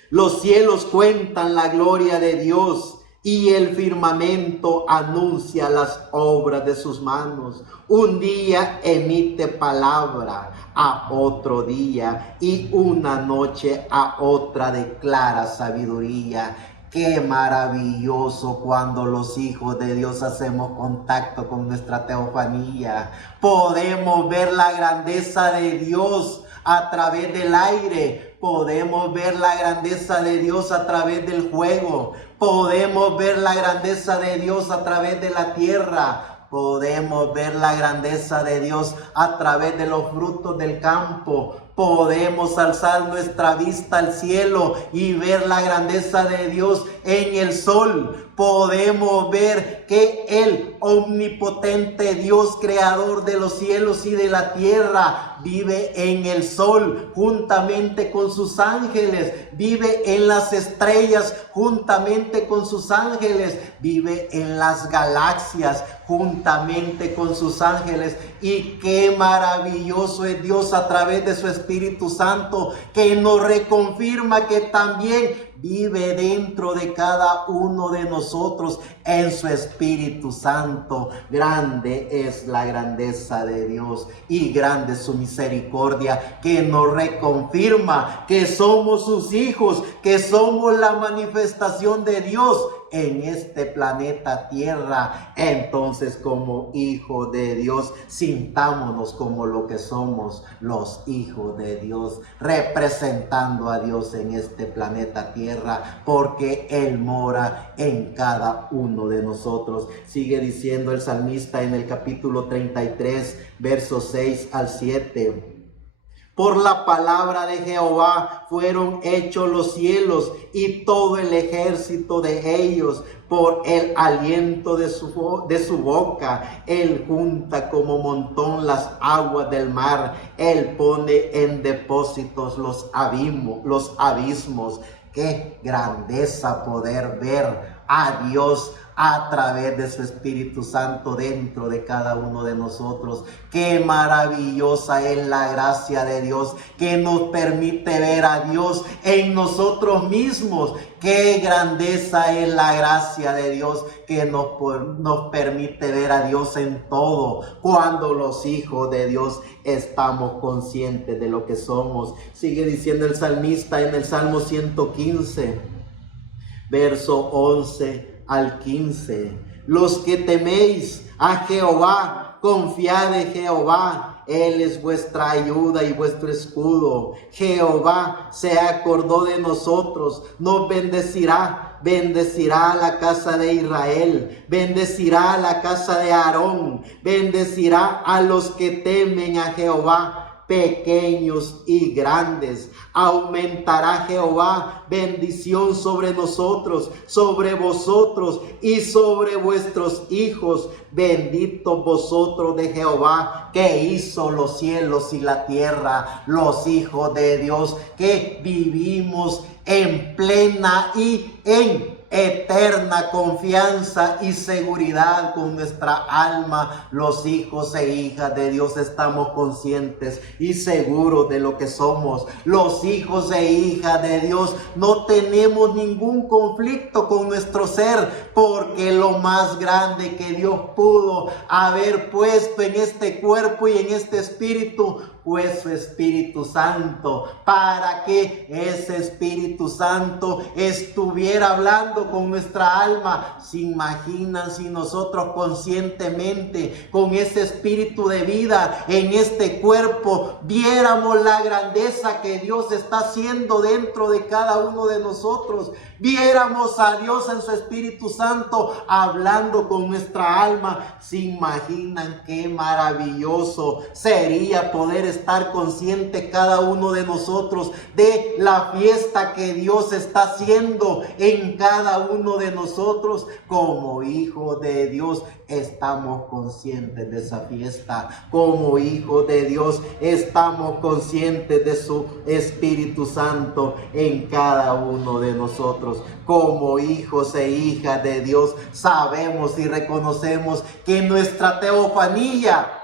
Los cielos cuentan la gloria de Dios, y el firmamento anuncia las obras de sus manos. Un día emite palabra a otro día, y una noche a otra declara sabiduría. Qué maravilloso cuando los hijos de Dios hacemos contacto con nuestra teofanía. Podemos ver la grandeza de Dios a través del aire. Podemos ver la grandeza de Dios a través del fuego. Podemos ver la grandeza de Dios a través de la tierra. Podemos ver la grandeza de Dios a través de los frutos del campo. Podemos alzar nuestra vista al cielo y ver la grandeza de Dios en el sol. Podemos ver que el omnipotente Dios, creador de los cielos y de la tierra, vive en el sol juntamente con sus ángeles, vive en las estrellas juntamente con sus ángeles, vive en las galaxias juntamente con sus ángeles. Y qué maravilloso es Dios a través de su Espíritu Santo, que nos reconfirma que también vive dentro de cada uno de nosotros en su Espíritu Santo. Grande es la grandeza de Dios y grande su misericordia, que nos reconfirma que somos sus hijos, que somos la manifestación de Dios en este planeta Tierra. Entonces, como hijos de Dios, sintámonos como lo que somos, los hijos de Dios, representando a Dios en este planeta Tierra, porque Él mora en cada uno de nosotros. Sigue diciendo el salmista en el capítulo 33, versos 6 al 7. Por la palabra de Jehová fueron hechos los cielos y todo el ejército de ellos. Por el aliento de su boca, Él junta como montón las aguas del mar. Él pone en depósitos los abismos. Qué grandeza poder ver a Dios a través de su Espíritu Santo dentro de cada uno de nosotros. Qué maravillosa es la gracia de Dios, que nos permite ver a Dios en nosotros mismos. Qué grandeza es la gracia de Dios, que nos permite ver a Dios en todo, cuando los hijos de Dios estamos conscientes de lo que somos. Sigue diciendo el salmista en el Salmo 115, verso 11 al 15. Los que teméis a Jehová, confiad en Jehová. Él es vuestra ayuda y vuestro escudo. Jehová se acordó de nosotros, nos bendecirá. Bendecirá a la casa de Israel, bendecirá a la casa de Aarón, bendecirá a los que temen a Jehová, pequeños y grandes. Aumentará Jehová bendición sobre nosotros, sobre vosotros y sobre vuestros hijos. Benditos vosotros de Jehová, que hizo los cielos y la tierra. Los hijos de Dios que vivimos en plena y en eterna confianza y seguridad con nuestra alma. Los hijos e hijas de Dios estamos conscientes y seguros de lo que somos. Los hijos e hijas de Dios no tenemos ningún conflicto con nuestro ser, porque lo más grande que Dios pudo haber puesto en este cuerpo y en este espíritu fue su Espíritu Santo, para que ese Espíritu Santo estuviera hablando con nuestra alma. ¿Se imaginan si nosotros conscientemente, con ese espíritu de vida en este cuerpo, viéramos la grandeza que Dios está haciendo dentro de cada uno de nosotros? Viéramos a Dios en su Espíritu Santo hablando con nuestra alma. ¿Se imaginan qué maravilloso sería poder estar consciente cada uno de nosotros de la fiesta que Dios está haciendo en cada uno de nosotros? Como hijos de Dios estamos conscientes de esa fiesta. Como hijos de Dios estamos conscientes de su Espíritu Santo en cada uno de nosotros. Como hijos e hijas de Dios sabemos y reconocemos que nuestra teofanía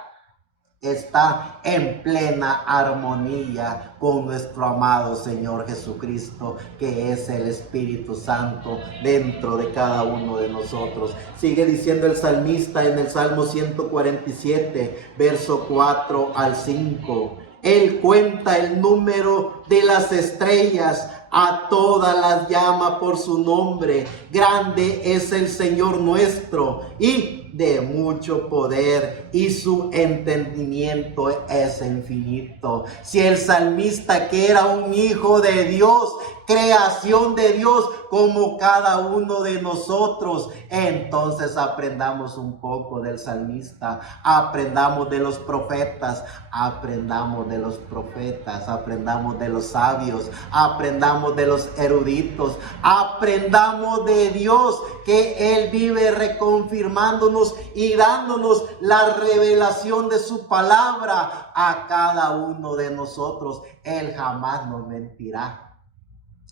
está en plena armonía con nuestro amado Señor Jesucristo, que es el Espíritu Santo dentro de cada uno de nosotros. Sigue diciendo el salmista en el Salmo 147, verso 4 al 5. Él cuenta el número de las estrellas, a todas las llama por su nombre. Grande es el Señor nuestro y de mucho poder, y su entendimiento es infinito. Si el salmista, que era un hijo de Dios, creación de Dios como cada uno de nosotros, entonces aprendamos un poco del salmista, aprendamos de los profetas, aprendamos de los profetas, aprendamos de los sabios, aprendamos de los eruditos, aprendamos de Dios, que Él vive reconfirmándonos y dándonos la revelación de su palabra a cada uno de nosotros. Él jamás nos mentirá.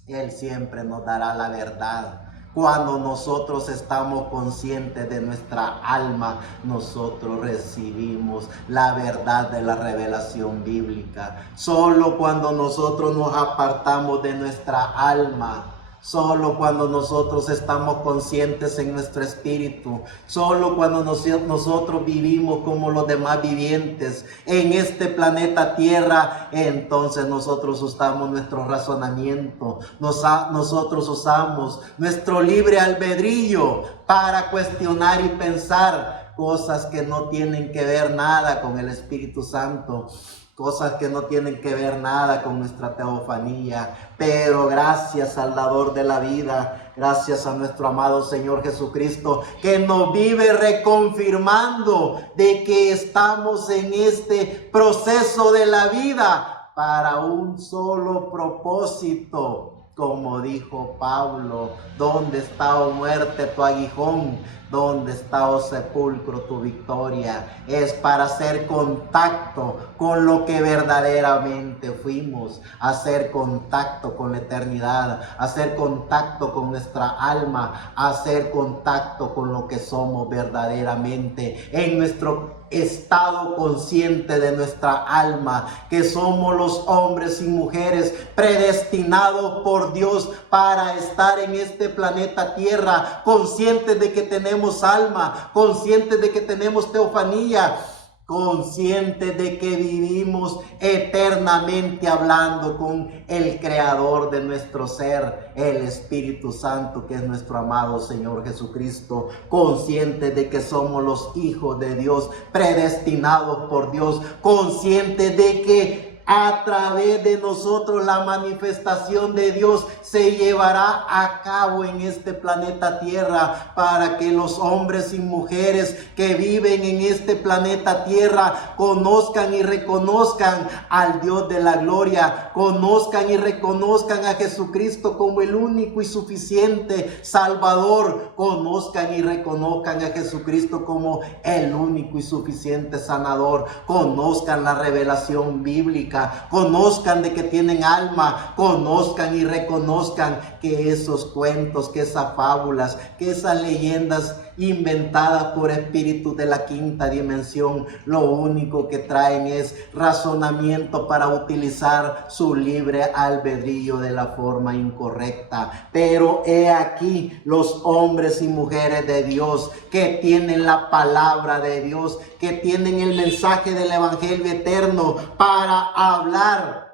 Él siempre nos dará la verdad. Cuando nosotros estamos conscientes de nuestra alma, nosotros recibimos la verdad de la revelación bíblica. Solo cuando nosotros nos apartamos de nuestra alma, solo cuando nosotros estamos conscientes en nuestro espíritu, solo cuando nosotros vivimos como los demás vivientes en este planeta Tierra, entonces nosotros usamos nuestro razonamiento, nosotros usamos nuestro libre albedrío para cuestionar y pensar cosas que no tienen que ver nada con el Espíritu Santo, cosas que no tienen que ver nada con nuestra teofanía. Pero gracias al dador de la vida, gracias a nuestro amado Señor Jesucristo, que nos vive reconfirmando de que estamos en este proceso de la vida para un solo propósito. Como dijo Pablo, ¿dónde está, oh muerte, tu aguijón? ¿Dónde está, oh sepulcro, tu victoria? Es para hacer contacto con lo que verdaderamente fuimos, hacer contacto con la eternidad, hacer contacto con nuestra alma, hacer contacto con lo que somos verdaderamente en nuestro estado consciente de nuestra alma, que somos los hombres y mujeres predestinados por Dios para estar en este planeta Tierra, conscientes de que tenemos alma, conscientes de que tenemos teofanía, conscientes de que vivimos eternamente hablando con el creador de nuestro ser, el Espíritu Santo, que es nuestro amado Señor Jesucristo, conscientes de que somos los hijos de Dios, predestinados por Dios, conscientes de que a través de nosotros la manifestación de Dios se llevará a cabo en este planeta Tierra, para que los hombres y mujeres que viven en este planeta Tierra conozcan y reconozcan al Dios de la gloria, conozcan y reconozcan a Jesucristo como el único y suficiente Salvador, conozcan y reconozcan a Jesucristo como el único y suficiente sanador, conozcan la revelación bíblica, física, conozcan de que tienen alma, conozcan y reconozcan que esos cuentos, que esas fábulas, que esas leyendas inventadas por espíritus de la quinta dimensión, lo único que traen es razonamiento para utilizar su libre albedrío de la forma incorrecta. Pero he aquí los hombres y mujeres de Dios que tienen la palabra de Dios, que tienen el mensaje del evangelio eterno para hablar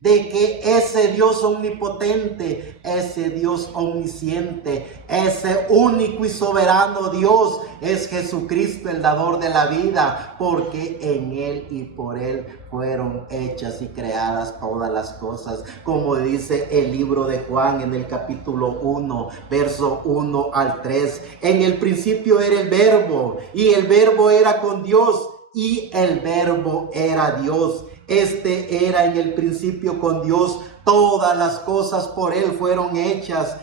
de que ese Dios omnipotente, ese Dios omnisciente, ese único y soberano Dios es Jesucristo, el dador de la vida, porque en Él y por Él fueron hechas y creadas todas las cosas, como dice el libro de Juan en el capítulo 1, verso 1 al 3. En el principio era el Verbo, y el Verbo era con Dios, y el Verbo era Dios. Este era en el principio con Dios, todas las cosas por Él fueron hechas,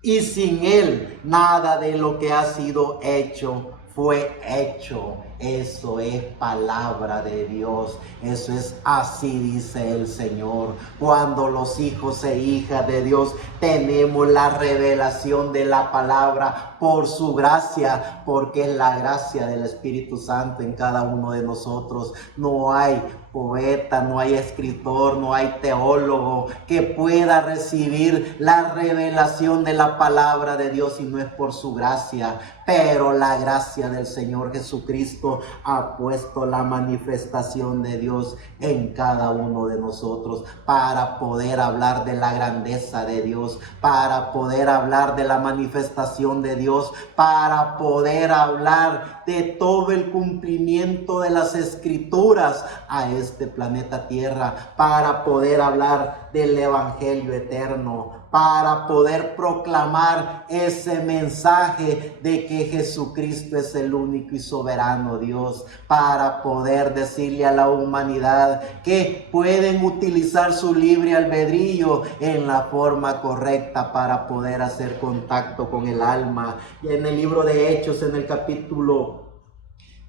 y sin Él nada de lo que ha sido hecho fue hecho. Eso es palabra de Dios. Eso es así, dice el Señor. Cuando los hijos e hijas de Dios tenemos la revelación de la palabra por su gracia, porque es la gracia del Espíritu Santo en cada uno de nosotros. No hay poeta, no hay escritor, no hay teólogo que pueda recibir la revelación de la palabra de Dios si no es por su gracia. Pero la gracia del Señor Jesucristo ha puesto la manifestación de Dios en cada uno de nosotros para poder hablar de la grandeza de Dios, para poder hablar de la manifestación de Dios, para poder hablar de todo el cumplimiento de las escrituras a este planeta Tierra, para poder hablar del evangelio eterno, para poder proclamar ese mensaje de que Jesucristo es el único y soberano Dios, para poder decirle a la humanidad que pueden utilizar su libre albedrío en la forma correcta para poder hacer contacto con el alma. Y en el libro de Hechos, en el capítulo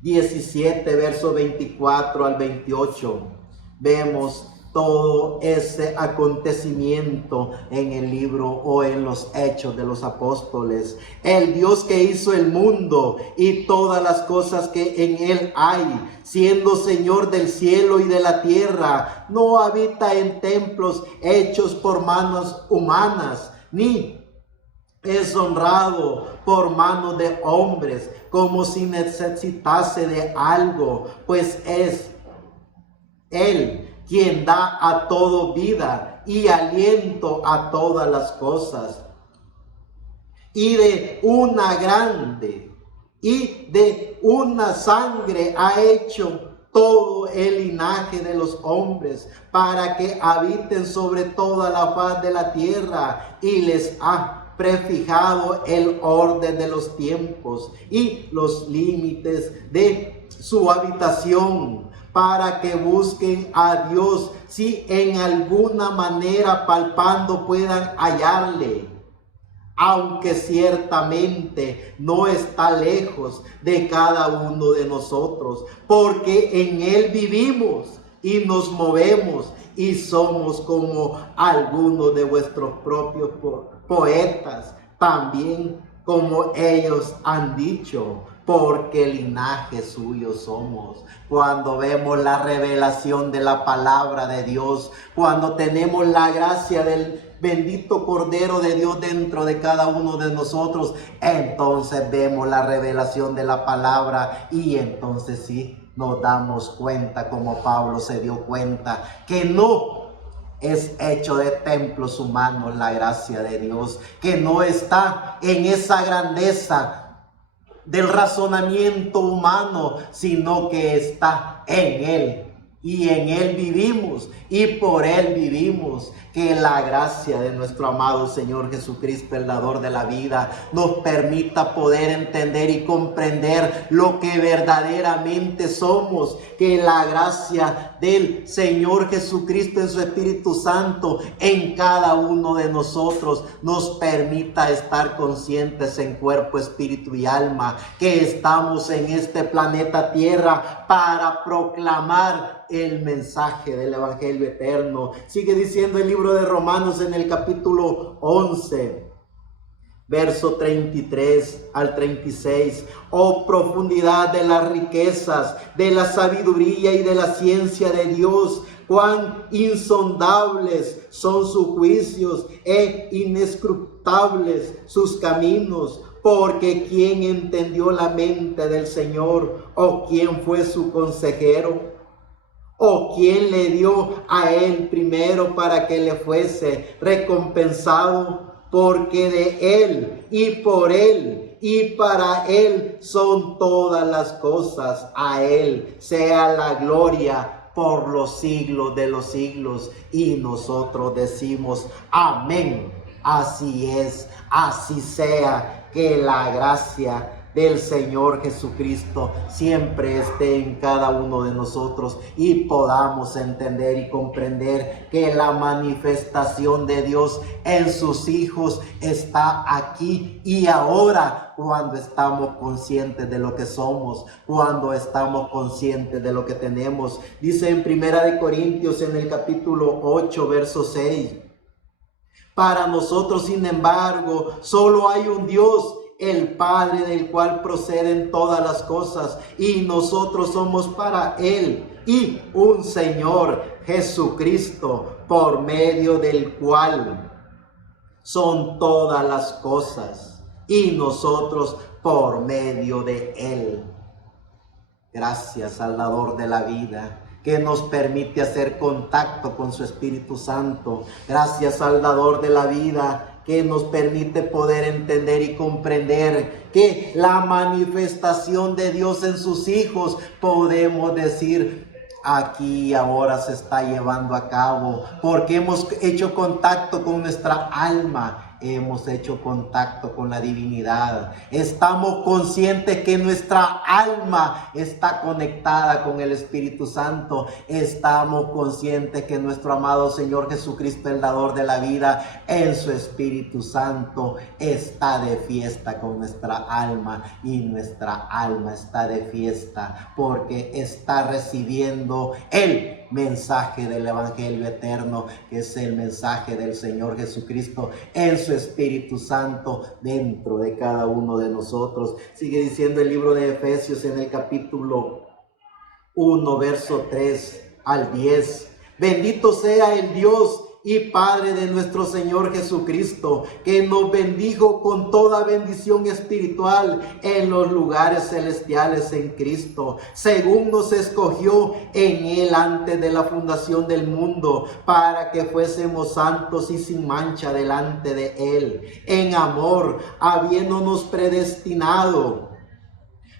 17, verso 24 al 28, vemos todo ese acontecimiento en el libro o en los Hechos de los Apóstoles. El Dios que hizo el mundo y todas las cosas que en él hay, siendo Señor del cielo y de la tierra, no habita en templos hechos por manos humanas, ni es honrado por manos de hombres, como si necesitase de algo, pues es Él quien da a todo vida y aliento a todas las cosas. Y de una grande y de una sangre ha hecho todo el linaje de los hombres, para que habiten sobre toda la faz de la tierra, y les ha prefijado el orden de los tiempos y los límites de su habitación, para que busquen a Dios, si en alguna manera palpando puedan hallarle, aunque ciertamente no está lejos de cada uno de nosotros, porque en Él vivimos y nos movemos y somos como algunos de vuestros propios poetas, también como ellos han dicho, porque linaje suyo somos. Cuando vemos la revelación de la palabra de Dios, cuando tenemos la gracia del bendito Cordero de Dios dentro de cada uno de nosotros, entonces vemos la revelación de la palabra, y entonces sí nos damos cuenta, como Pablo se dio cuenta, que no es hecho de templos humanos la gracia de Dios, que no está en esa grandeza del razonamiento humano, sino que está en Él, y en Él vivimos y por Él vivimos. Que la gracia de nuestro amado Señor Jesucristo, el dador de la vida, nos permita poder entender y comprender lo que verdaderamente somos. Que la gracia del Señor Jesucristo en su Espíritu Santo en cada uno de nosotros nos permita estar conscientes en cuerpo, espíritu y alma, que estamos en este planeta Tierra para proclamar el mensaje del Evangelio eterno. Sigue diciendo el libro de Romanos en el capítulo 11, verso 33 al 36. Oh profundidad de las riquezas, de la sabiduría y de la ciencia de Dios. Cuán insondables son sus juicios e inescrutables sus caminos. Porque ¿quién entendió la mente del Señor? ¿O quién fue su consejero? ¿O quién le dio a él primero para que le fuese recompensado? Porque de él y por él y para él son todas las cosas. A él sea la gloria por los siglos de los siglos. Y nosotros decimos amén. Así es, así sea. Que la gracia del Señor Jesucristo siempre esté en cada uno de nosotros y podamos entender y comprender que la manifestación de Dios en sus hijos está aquí y ahora, cuando estamos conscientes de lo que somos, cuando estamos conscientes de lo que tenemos. Dice en 1 Corintios en el capítulo 8, verso 6. Para nosotros, sin embargo, solo hay un Dios, el Padre, del cual proceden todas las cosas, y nosotros somos para Él, y un Señor, Jesucristo, por medio del cual son todas las cosas, y nosotros por medio de Él. Gracias, Salvador de la vida, que nos permite hacer contacto con su Espíritu Santo. Gracias, Salvador de la vida, que nos permite poder entender y comprender que la manifestación de Dios en sus hijos, podemos decir, aquí y ahora se está llevando a cabo, porque hemos hecho contacto con nuestra alma. Hemos hecho contacto con la divinidad. Estamos conscientes que nuestra alma está conectada con el Espíritu Santo. Estamos conscientes que nuestro amado Señor Jesucristo, el dador de la vida, en su Espíritu Santo está de fiesta con nuestra alma, y nuestra alma está de fiesta porque está recibiendo el mensaje del Evangelio eterno, que es el mensaje del Señor Jesucristo en su Espíritu Santo dentro de cada uno de nosotros. Sigue diciendo el libro de Efesios en el capítulo 1, verso 3 al 10. Bendito sea el Dios y Padre de nuestro Señor Jesucristo, que nos bendijo con toda bendición espiritual en los lugares celestiales en Cristo, según nos escogió en Él antes de la fundación del mundo, para que fuésemos santos y sin mancha delante de Él, en amor, habiéndonos predestinado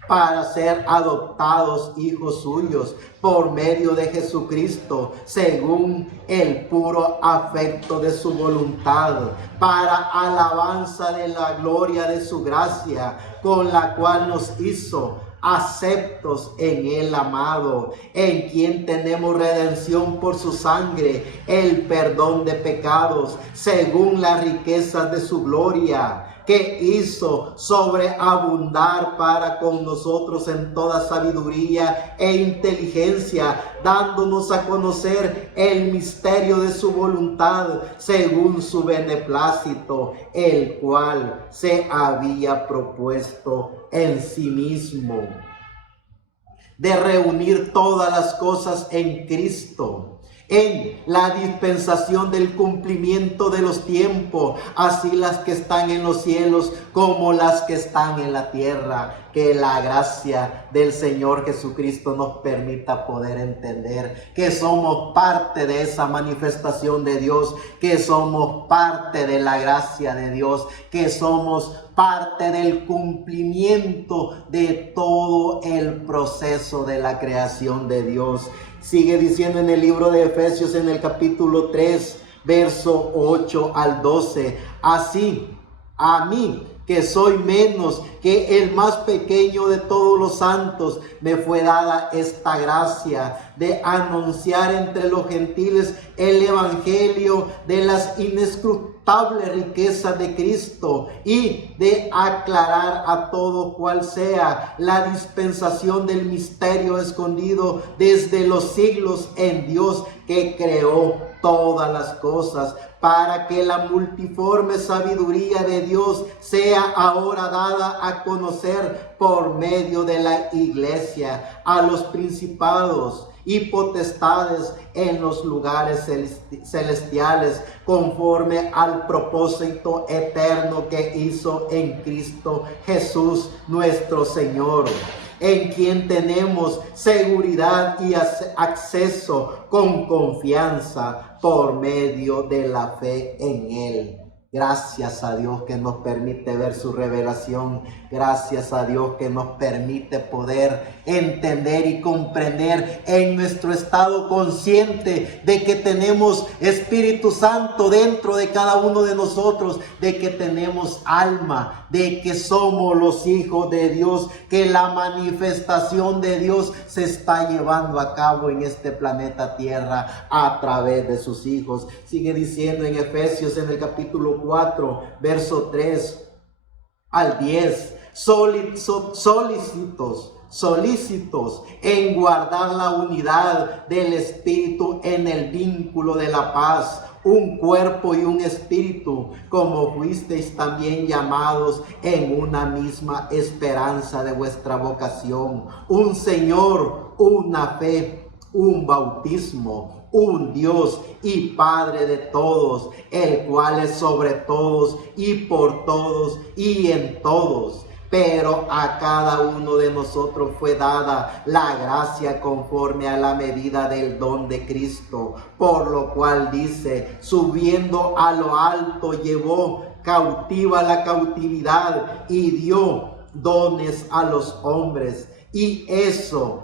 para ser adoptados hijos suyos por medio de Jesucristo, según el puro afecto de su voluntad, para alabanza de la gloria de su gracia, con la cual nos hizo aceptos en el amado, en quien tenemos redención por su sangre, el perdón de pecados, según las riquezas de su gloria, que hizo sobreabundar para con nosotros en toda sabiduría e inteligencia, dándonos a conocer el misterio de su voluntad, según su beneplácito, el cual se había propuesto en sí mismo, de reunir todas las cosas en Cristo, en la dispensación del cumplimiento de los tiempos, así las que están en los cielos como las que están en la tierra. Que la gracia del Señor Jesucristo nos permita poder entender que somos parte de esa manifestación de Dios, que somos parte de la gracia de Dios, que somos parte del cumplimiento de todo el proceso de la creación de Dios. Sigue diciendo en el libro de Efesios en el capítulo 3, verso 8 al 12. Así, a mí, que soy menos que el más pequeño de todos los santos, me fue dada esta gracia de anunciar entre los gentiles el evangelio de las inescrutables riqueza de Cristo y de aclarar a todo cual sea la dispensación del misterio escondido desde los siglos en Dios que creó todas las cosas, para que la multiforme sabiduría de Dios sea ahora dada a conocer por medio de la iglesia a los principados y potestades en los lugares celestiales, conforme al propósito eterno que hizo en Cristo Jesús nuestro Señor, en quien tenemos seguridad y acceso con confianza por medio de la fe en Él. Gracias a Dios que nos permite ver su revelación. Gracias a Dios que nos permite poder entender y comprender en nuestro estado consciente de que tenemos Espíritu Santo dentro de cada uno de nosotros, de que tenemos alma, de que somos los hijos de Dios, que la manifestación de Dios se está llevando a cabo en este planeta Tierra a través de sus hijos. Sigue diciendo en Efesios, en el capítulo 4, verso 3 al 10, solícitos en guardar la unidad del Espíritu en el vínculo de la paz, un cuerpo y un espíritu, como fuisteis también llamados en una misma esperanza de vuestra vocación, un Señor, una fe, un bautismo, un Dios y Padre de todos, el cual es sobre todos y por todos y en todos. Pero a cada uno de nosotros fue dada la gracia conforme a la medida del don de Cristo, por lo cual dice, subiendo a lo alto llevó cautiva la cautividad y dio dones a los hombres. Y eso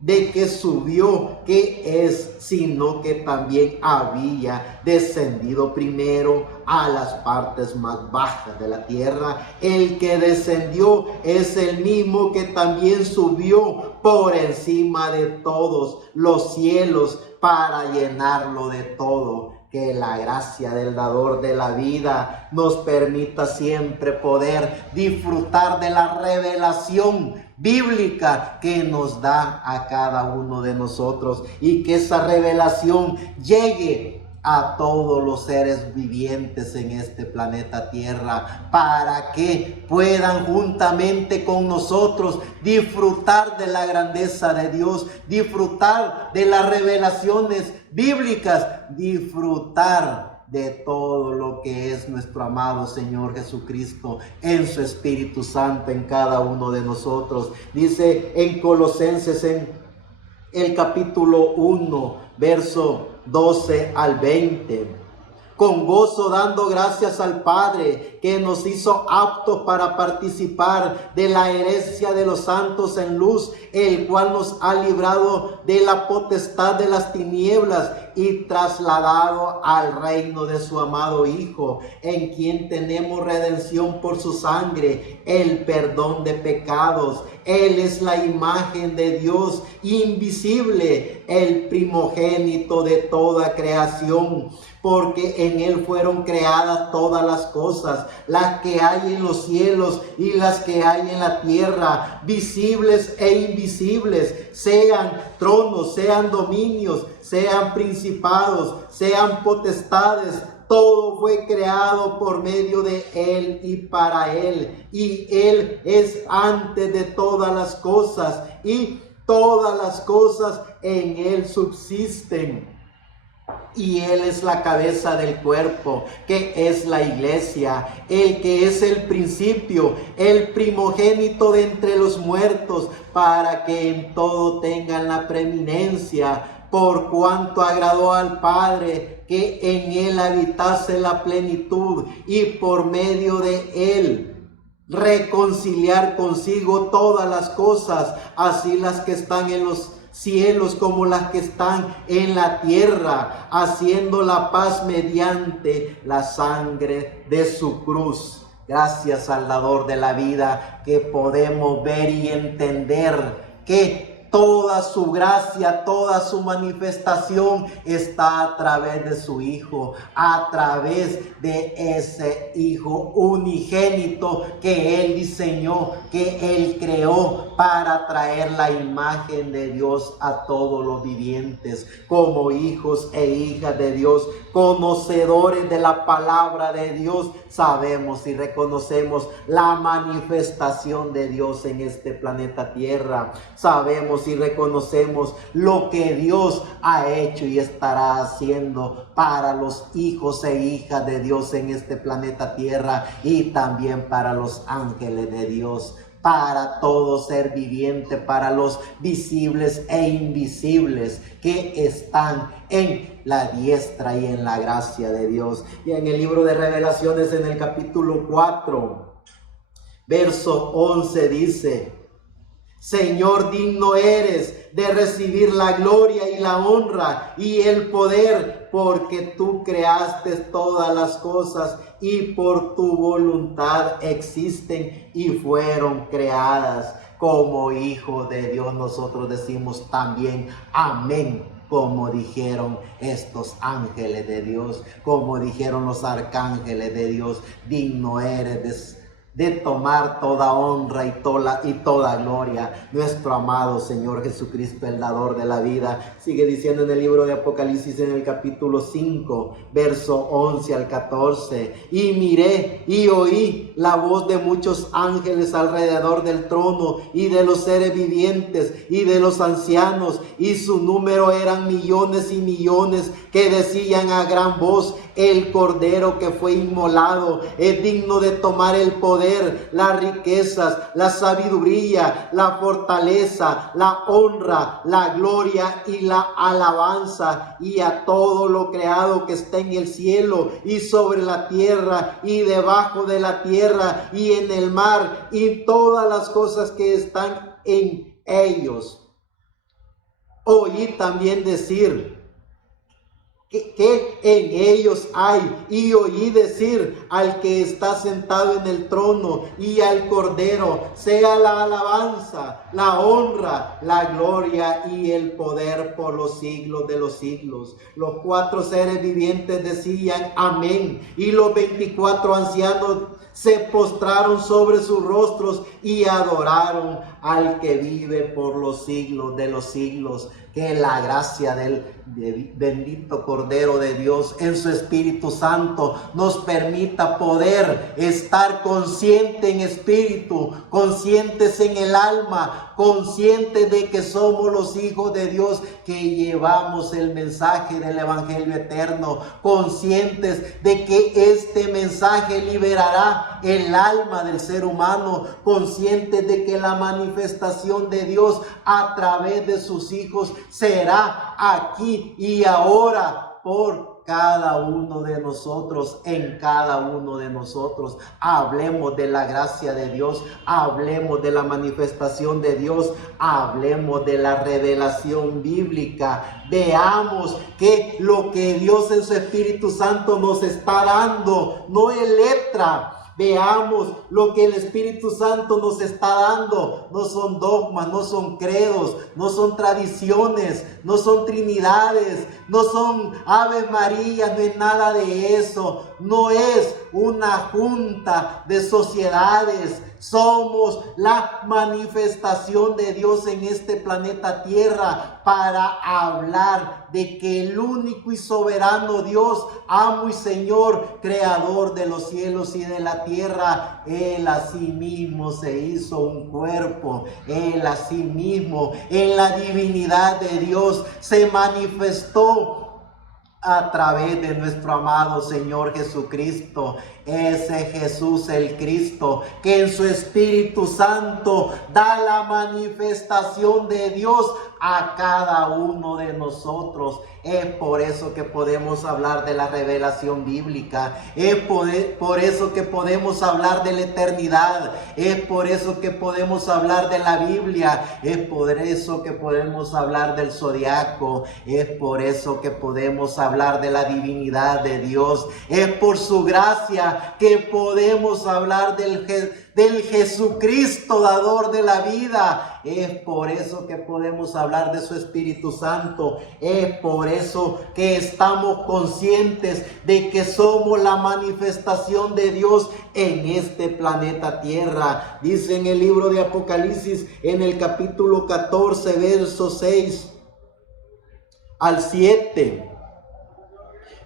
de que subió, que es, sino que también había descendido primero a las partes más bajas de la tierra. El que descendió es el mismo que también subió por encima de todos los cielos para llenarlo de todo. Que la gracia del dador de la vida nos permita siempre poder disfrutar de la revelación bíblica que nos da a cada uno de nosotros, y que esa revelación llegue a todos los seres vivientes en este planeta Tierra, para que puedan juntamente con nosotros disfrutar de la grandeza de Dios, disfrutar de las revelaciones bíblicas, disfrutar de todo lo que es nuestro amado Señor Jesucristo en su Espíritu Santo en cada uno de nosotros. Dice en Colosenses, en el capítulo 1, verso 12 al 20. Con gozo dando gracias al Padre que nos hizo aptos para participar de la herencia de los santos en luz, el cual nos ha librado de la potestad de las tinieblas y trasladado al reino de su amado Hijo, en quien tenemos redención por su sangre, el perdón de pecados. Él es la imagen de Dios invisible, el primogénito de toda creación, porque en Él fueron creadas todas las cosas, las que hay en los cielos y las que hay en la tierra, visibles e invisibles, sean tronos, sean dominios, sean principados, sean potestades. Todo fue creado por medio de Él y para Él. Y Él es antes de todas las cosas, y todas las cosas en Él subsisten. Y Él es la cabeza del cuerpo, que es la iglesia, el que es el principio, el primogénito de entre los muertos, para que en todo tengan la preeminencia, por cuanto agradó al Padre que en Él habitase la plenitud, y por medio de Él reconciliar consigo todas las cosas, así las que están en los cielos como las que están en la tierra, haciendo la paz mediante la sangre de su cruz. Gracias al dador de la vida, que podemos ver y entender que toda su gracia, toda su manifestación está a través de su Hijo, a través de ese Hijo unigénito que Él diseñó, que Él creó para traer la imagen de Dios a todos los vivientes, como hijos e hijas de Dios, conocedores de la palabra de Dios. Sabemos y reconocemos la manifestación de Dios en este planeta Tierra. Sabemos y reconocemos lo que Dios ha hecho y estará haciendo para los hijos e hijas de Dios en este planeta Tierra, y también para los ángeles de Dios, para todo ser viviente, para los visibles e invisibles que están en la diestra y en la gracia de Dios. Y en el libro de Revelaciones, en el capítulo 4, verso 11 dice: Señor, digno eres de recibir la gloria y la honra y el poder, porque tú creaste todas las cosas y por tu voluntad existen y fueron creadas. Como hijos de Dios nosotros decimos también amén, como dijeron estos ángeles de Dios, como dijeron los arcángeles de Dios: digno eres de tomar toda honra y toda gloria, nuestro amado Señor Jesucristo, el dador de la vida. Sigue diciendo en el libro de Apocalipsis, en el capítulo 5, verso 11 al 14: y miré y oí la voz de muchos ángeles alrededor del trono, y de los seres vivientes, y de los ancianos, y su número eran millones y millones, que decían a gran voz: el Cordero que fue inmolado es digno de tomar el poder, las riquezas, la sabiduría, la fortaleza, la honra, la gloria y la alabanza. Y a todo lo creado que está en el cielo y sobre la tierra y debajo de la tierra y en el mar, y todas las cosas que están en ellos. Oí también decir que en ellos hay, y oí decir al que está sentado en el trono y al Cordero: sea la alabanza, la honra, la gloria y el poder por los siglos de los siglos. Los 4 seres vivientes decían amén, y los 24 ancianos se postraron sobre sus rostros y adoraron al que vive por los siglos de los siglos. Que la gracia del bendito Cordero de Dios en su Espíritu Santo nos permita poder estar conscientes en espíritu, conscientes en el alma, conscientes de que somos los hijos de Dios, que llevamos el mensaje del Evangelio eterno, conscientes de que este mensaje liberará el alma del ser humano, conscientes de que la manifestación de Dios a través de sus hijos será aquí y ahora por cada uno de nosotros, en cada uno de nosotros. Hablemos de la gracia de Dios, hablemos de la manifestación de Dios, hablemos de la revelación bíblica. Veamos que lo que Dios en su Espíritu Santo nos está dando no es letra. Veamos lo que el Espíritu Santo nos está dando. No son dogmas, no son credos, no son tradiciones, no son trinidades, no son Aves Marías, no es nada de eso. No es una junta de sociedades. Somos la manifestación de Dios en este planeta Tierra para hablar de que el único y soberano Dios, amo y Señor, creador de los cielos y de la tierra, Él a sí mismo se hizo un cuerpo. Él a sí mismo, en la divinidad de Dios, se manifestó a través de nuestro amado Señor Jesucristo. Ese Jesús el Cristo, que en su Espíritu Santo da la manifestación de Dios a cada uno de nosotros. Es por eso que podemos hablar de la revelación bíblica. Es por eso que podemos hablar de la eternidad. Es por eso que podemos hablar de la Biblia. Es por eso que podemos hablar del zodiaco. Es por eso que podemos hablar hablar de la divinidad de Dios. Es por su gracia que podemos hablar del Jesucristo, dador de la vida. Es por eso que podemos hablar de su Espíritu Santo. Es por eso que estamos conscientes de que somos la manifestación de Dios en este planeta Tierra. Dice en el libro de Apocalipsis, en el capítulo 14, verso 6 al 7.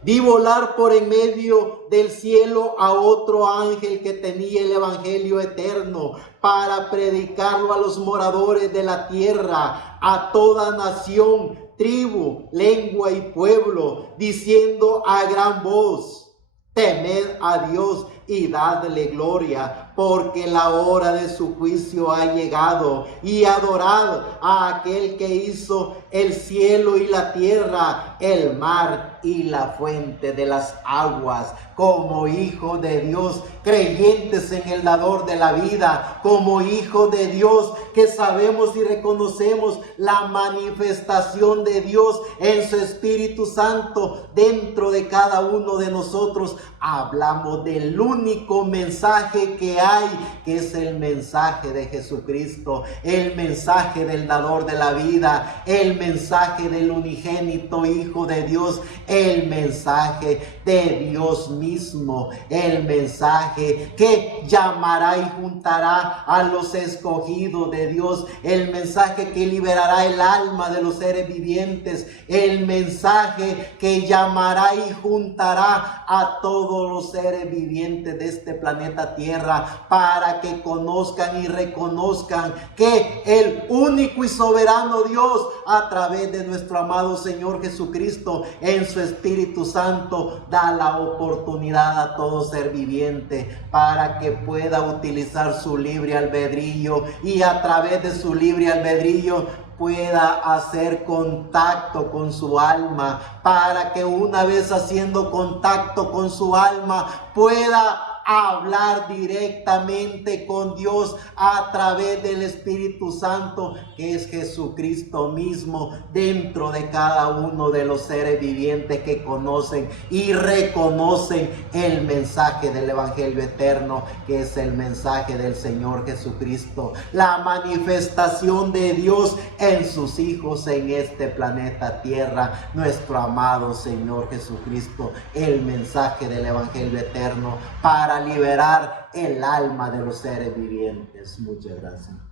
Vi volar por en medio del cielo a otro ángel que tenía el evangelio eterno para predicarlo a los moradores de la tierra, a toda nación, tribu, lengua y pueblo, diciendo a gran voz: temed a Dios y dadle gloria, porque la hora de su juicio ha llegado, y adorad a aquel que hizo el cielo y la tierra, el mar y la fuente de las aguas. Como hijo de Dios, creyentes en el dador de la vida, como hijo de Dios que sabemos y reconocemos la manifestación de Dios en su Espíritu Santo dentro de cada uno de nosotros, hablamos del único mensaje que hay, que es el mensaje de Jesucristo, el mensaje del dador de la vida, el mensaje del unigénito Hijo de Dios, el mensaje de Dios mismo, el mensaje que llamará y juntará a los escogidos de Dios, el mensaje que liberará el alma de los seres vivientes, el mensaje que llamará y juntará a todos los seres vivientes de este planeta Tierra, para que conozcan y reconozcan que el único y soberano Dios, a través de nuestro amado Señor Jesucristo, en su Espíritu Santo, da la oportunidad a todo ser viviente para que pueda utilizar su libre albedrío, y a través de su libre albedrío pueda hacer contacto con su alma, para que una vez haciendo contacto con su alma pueda hablar directamente con Dios a través del Espíritu Santo, que es Jesucristo mismo, dentro de cada uno de los seres vivientes que conocen y reconocen el mensaje del Evangelio eterno, que es el mensaje del Señor Jesucristo, la manifestación de Dios en sus hijos en este planeta Tierra, nuestro amado Señor Jesucristo, el mensaje del Evangelio eterno para liberar el alma de los seres vivientes. Muchas gracias.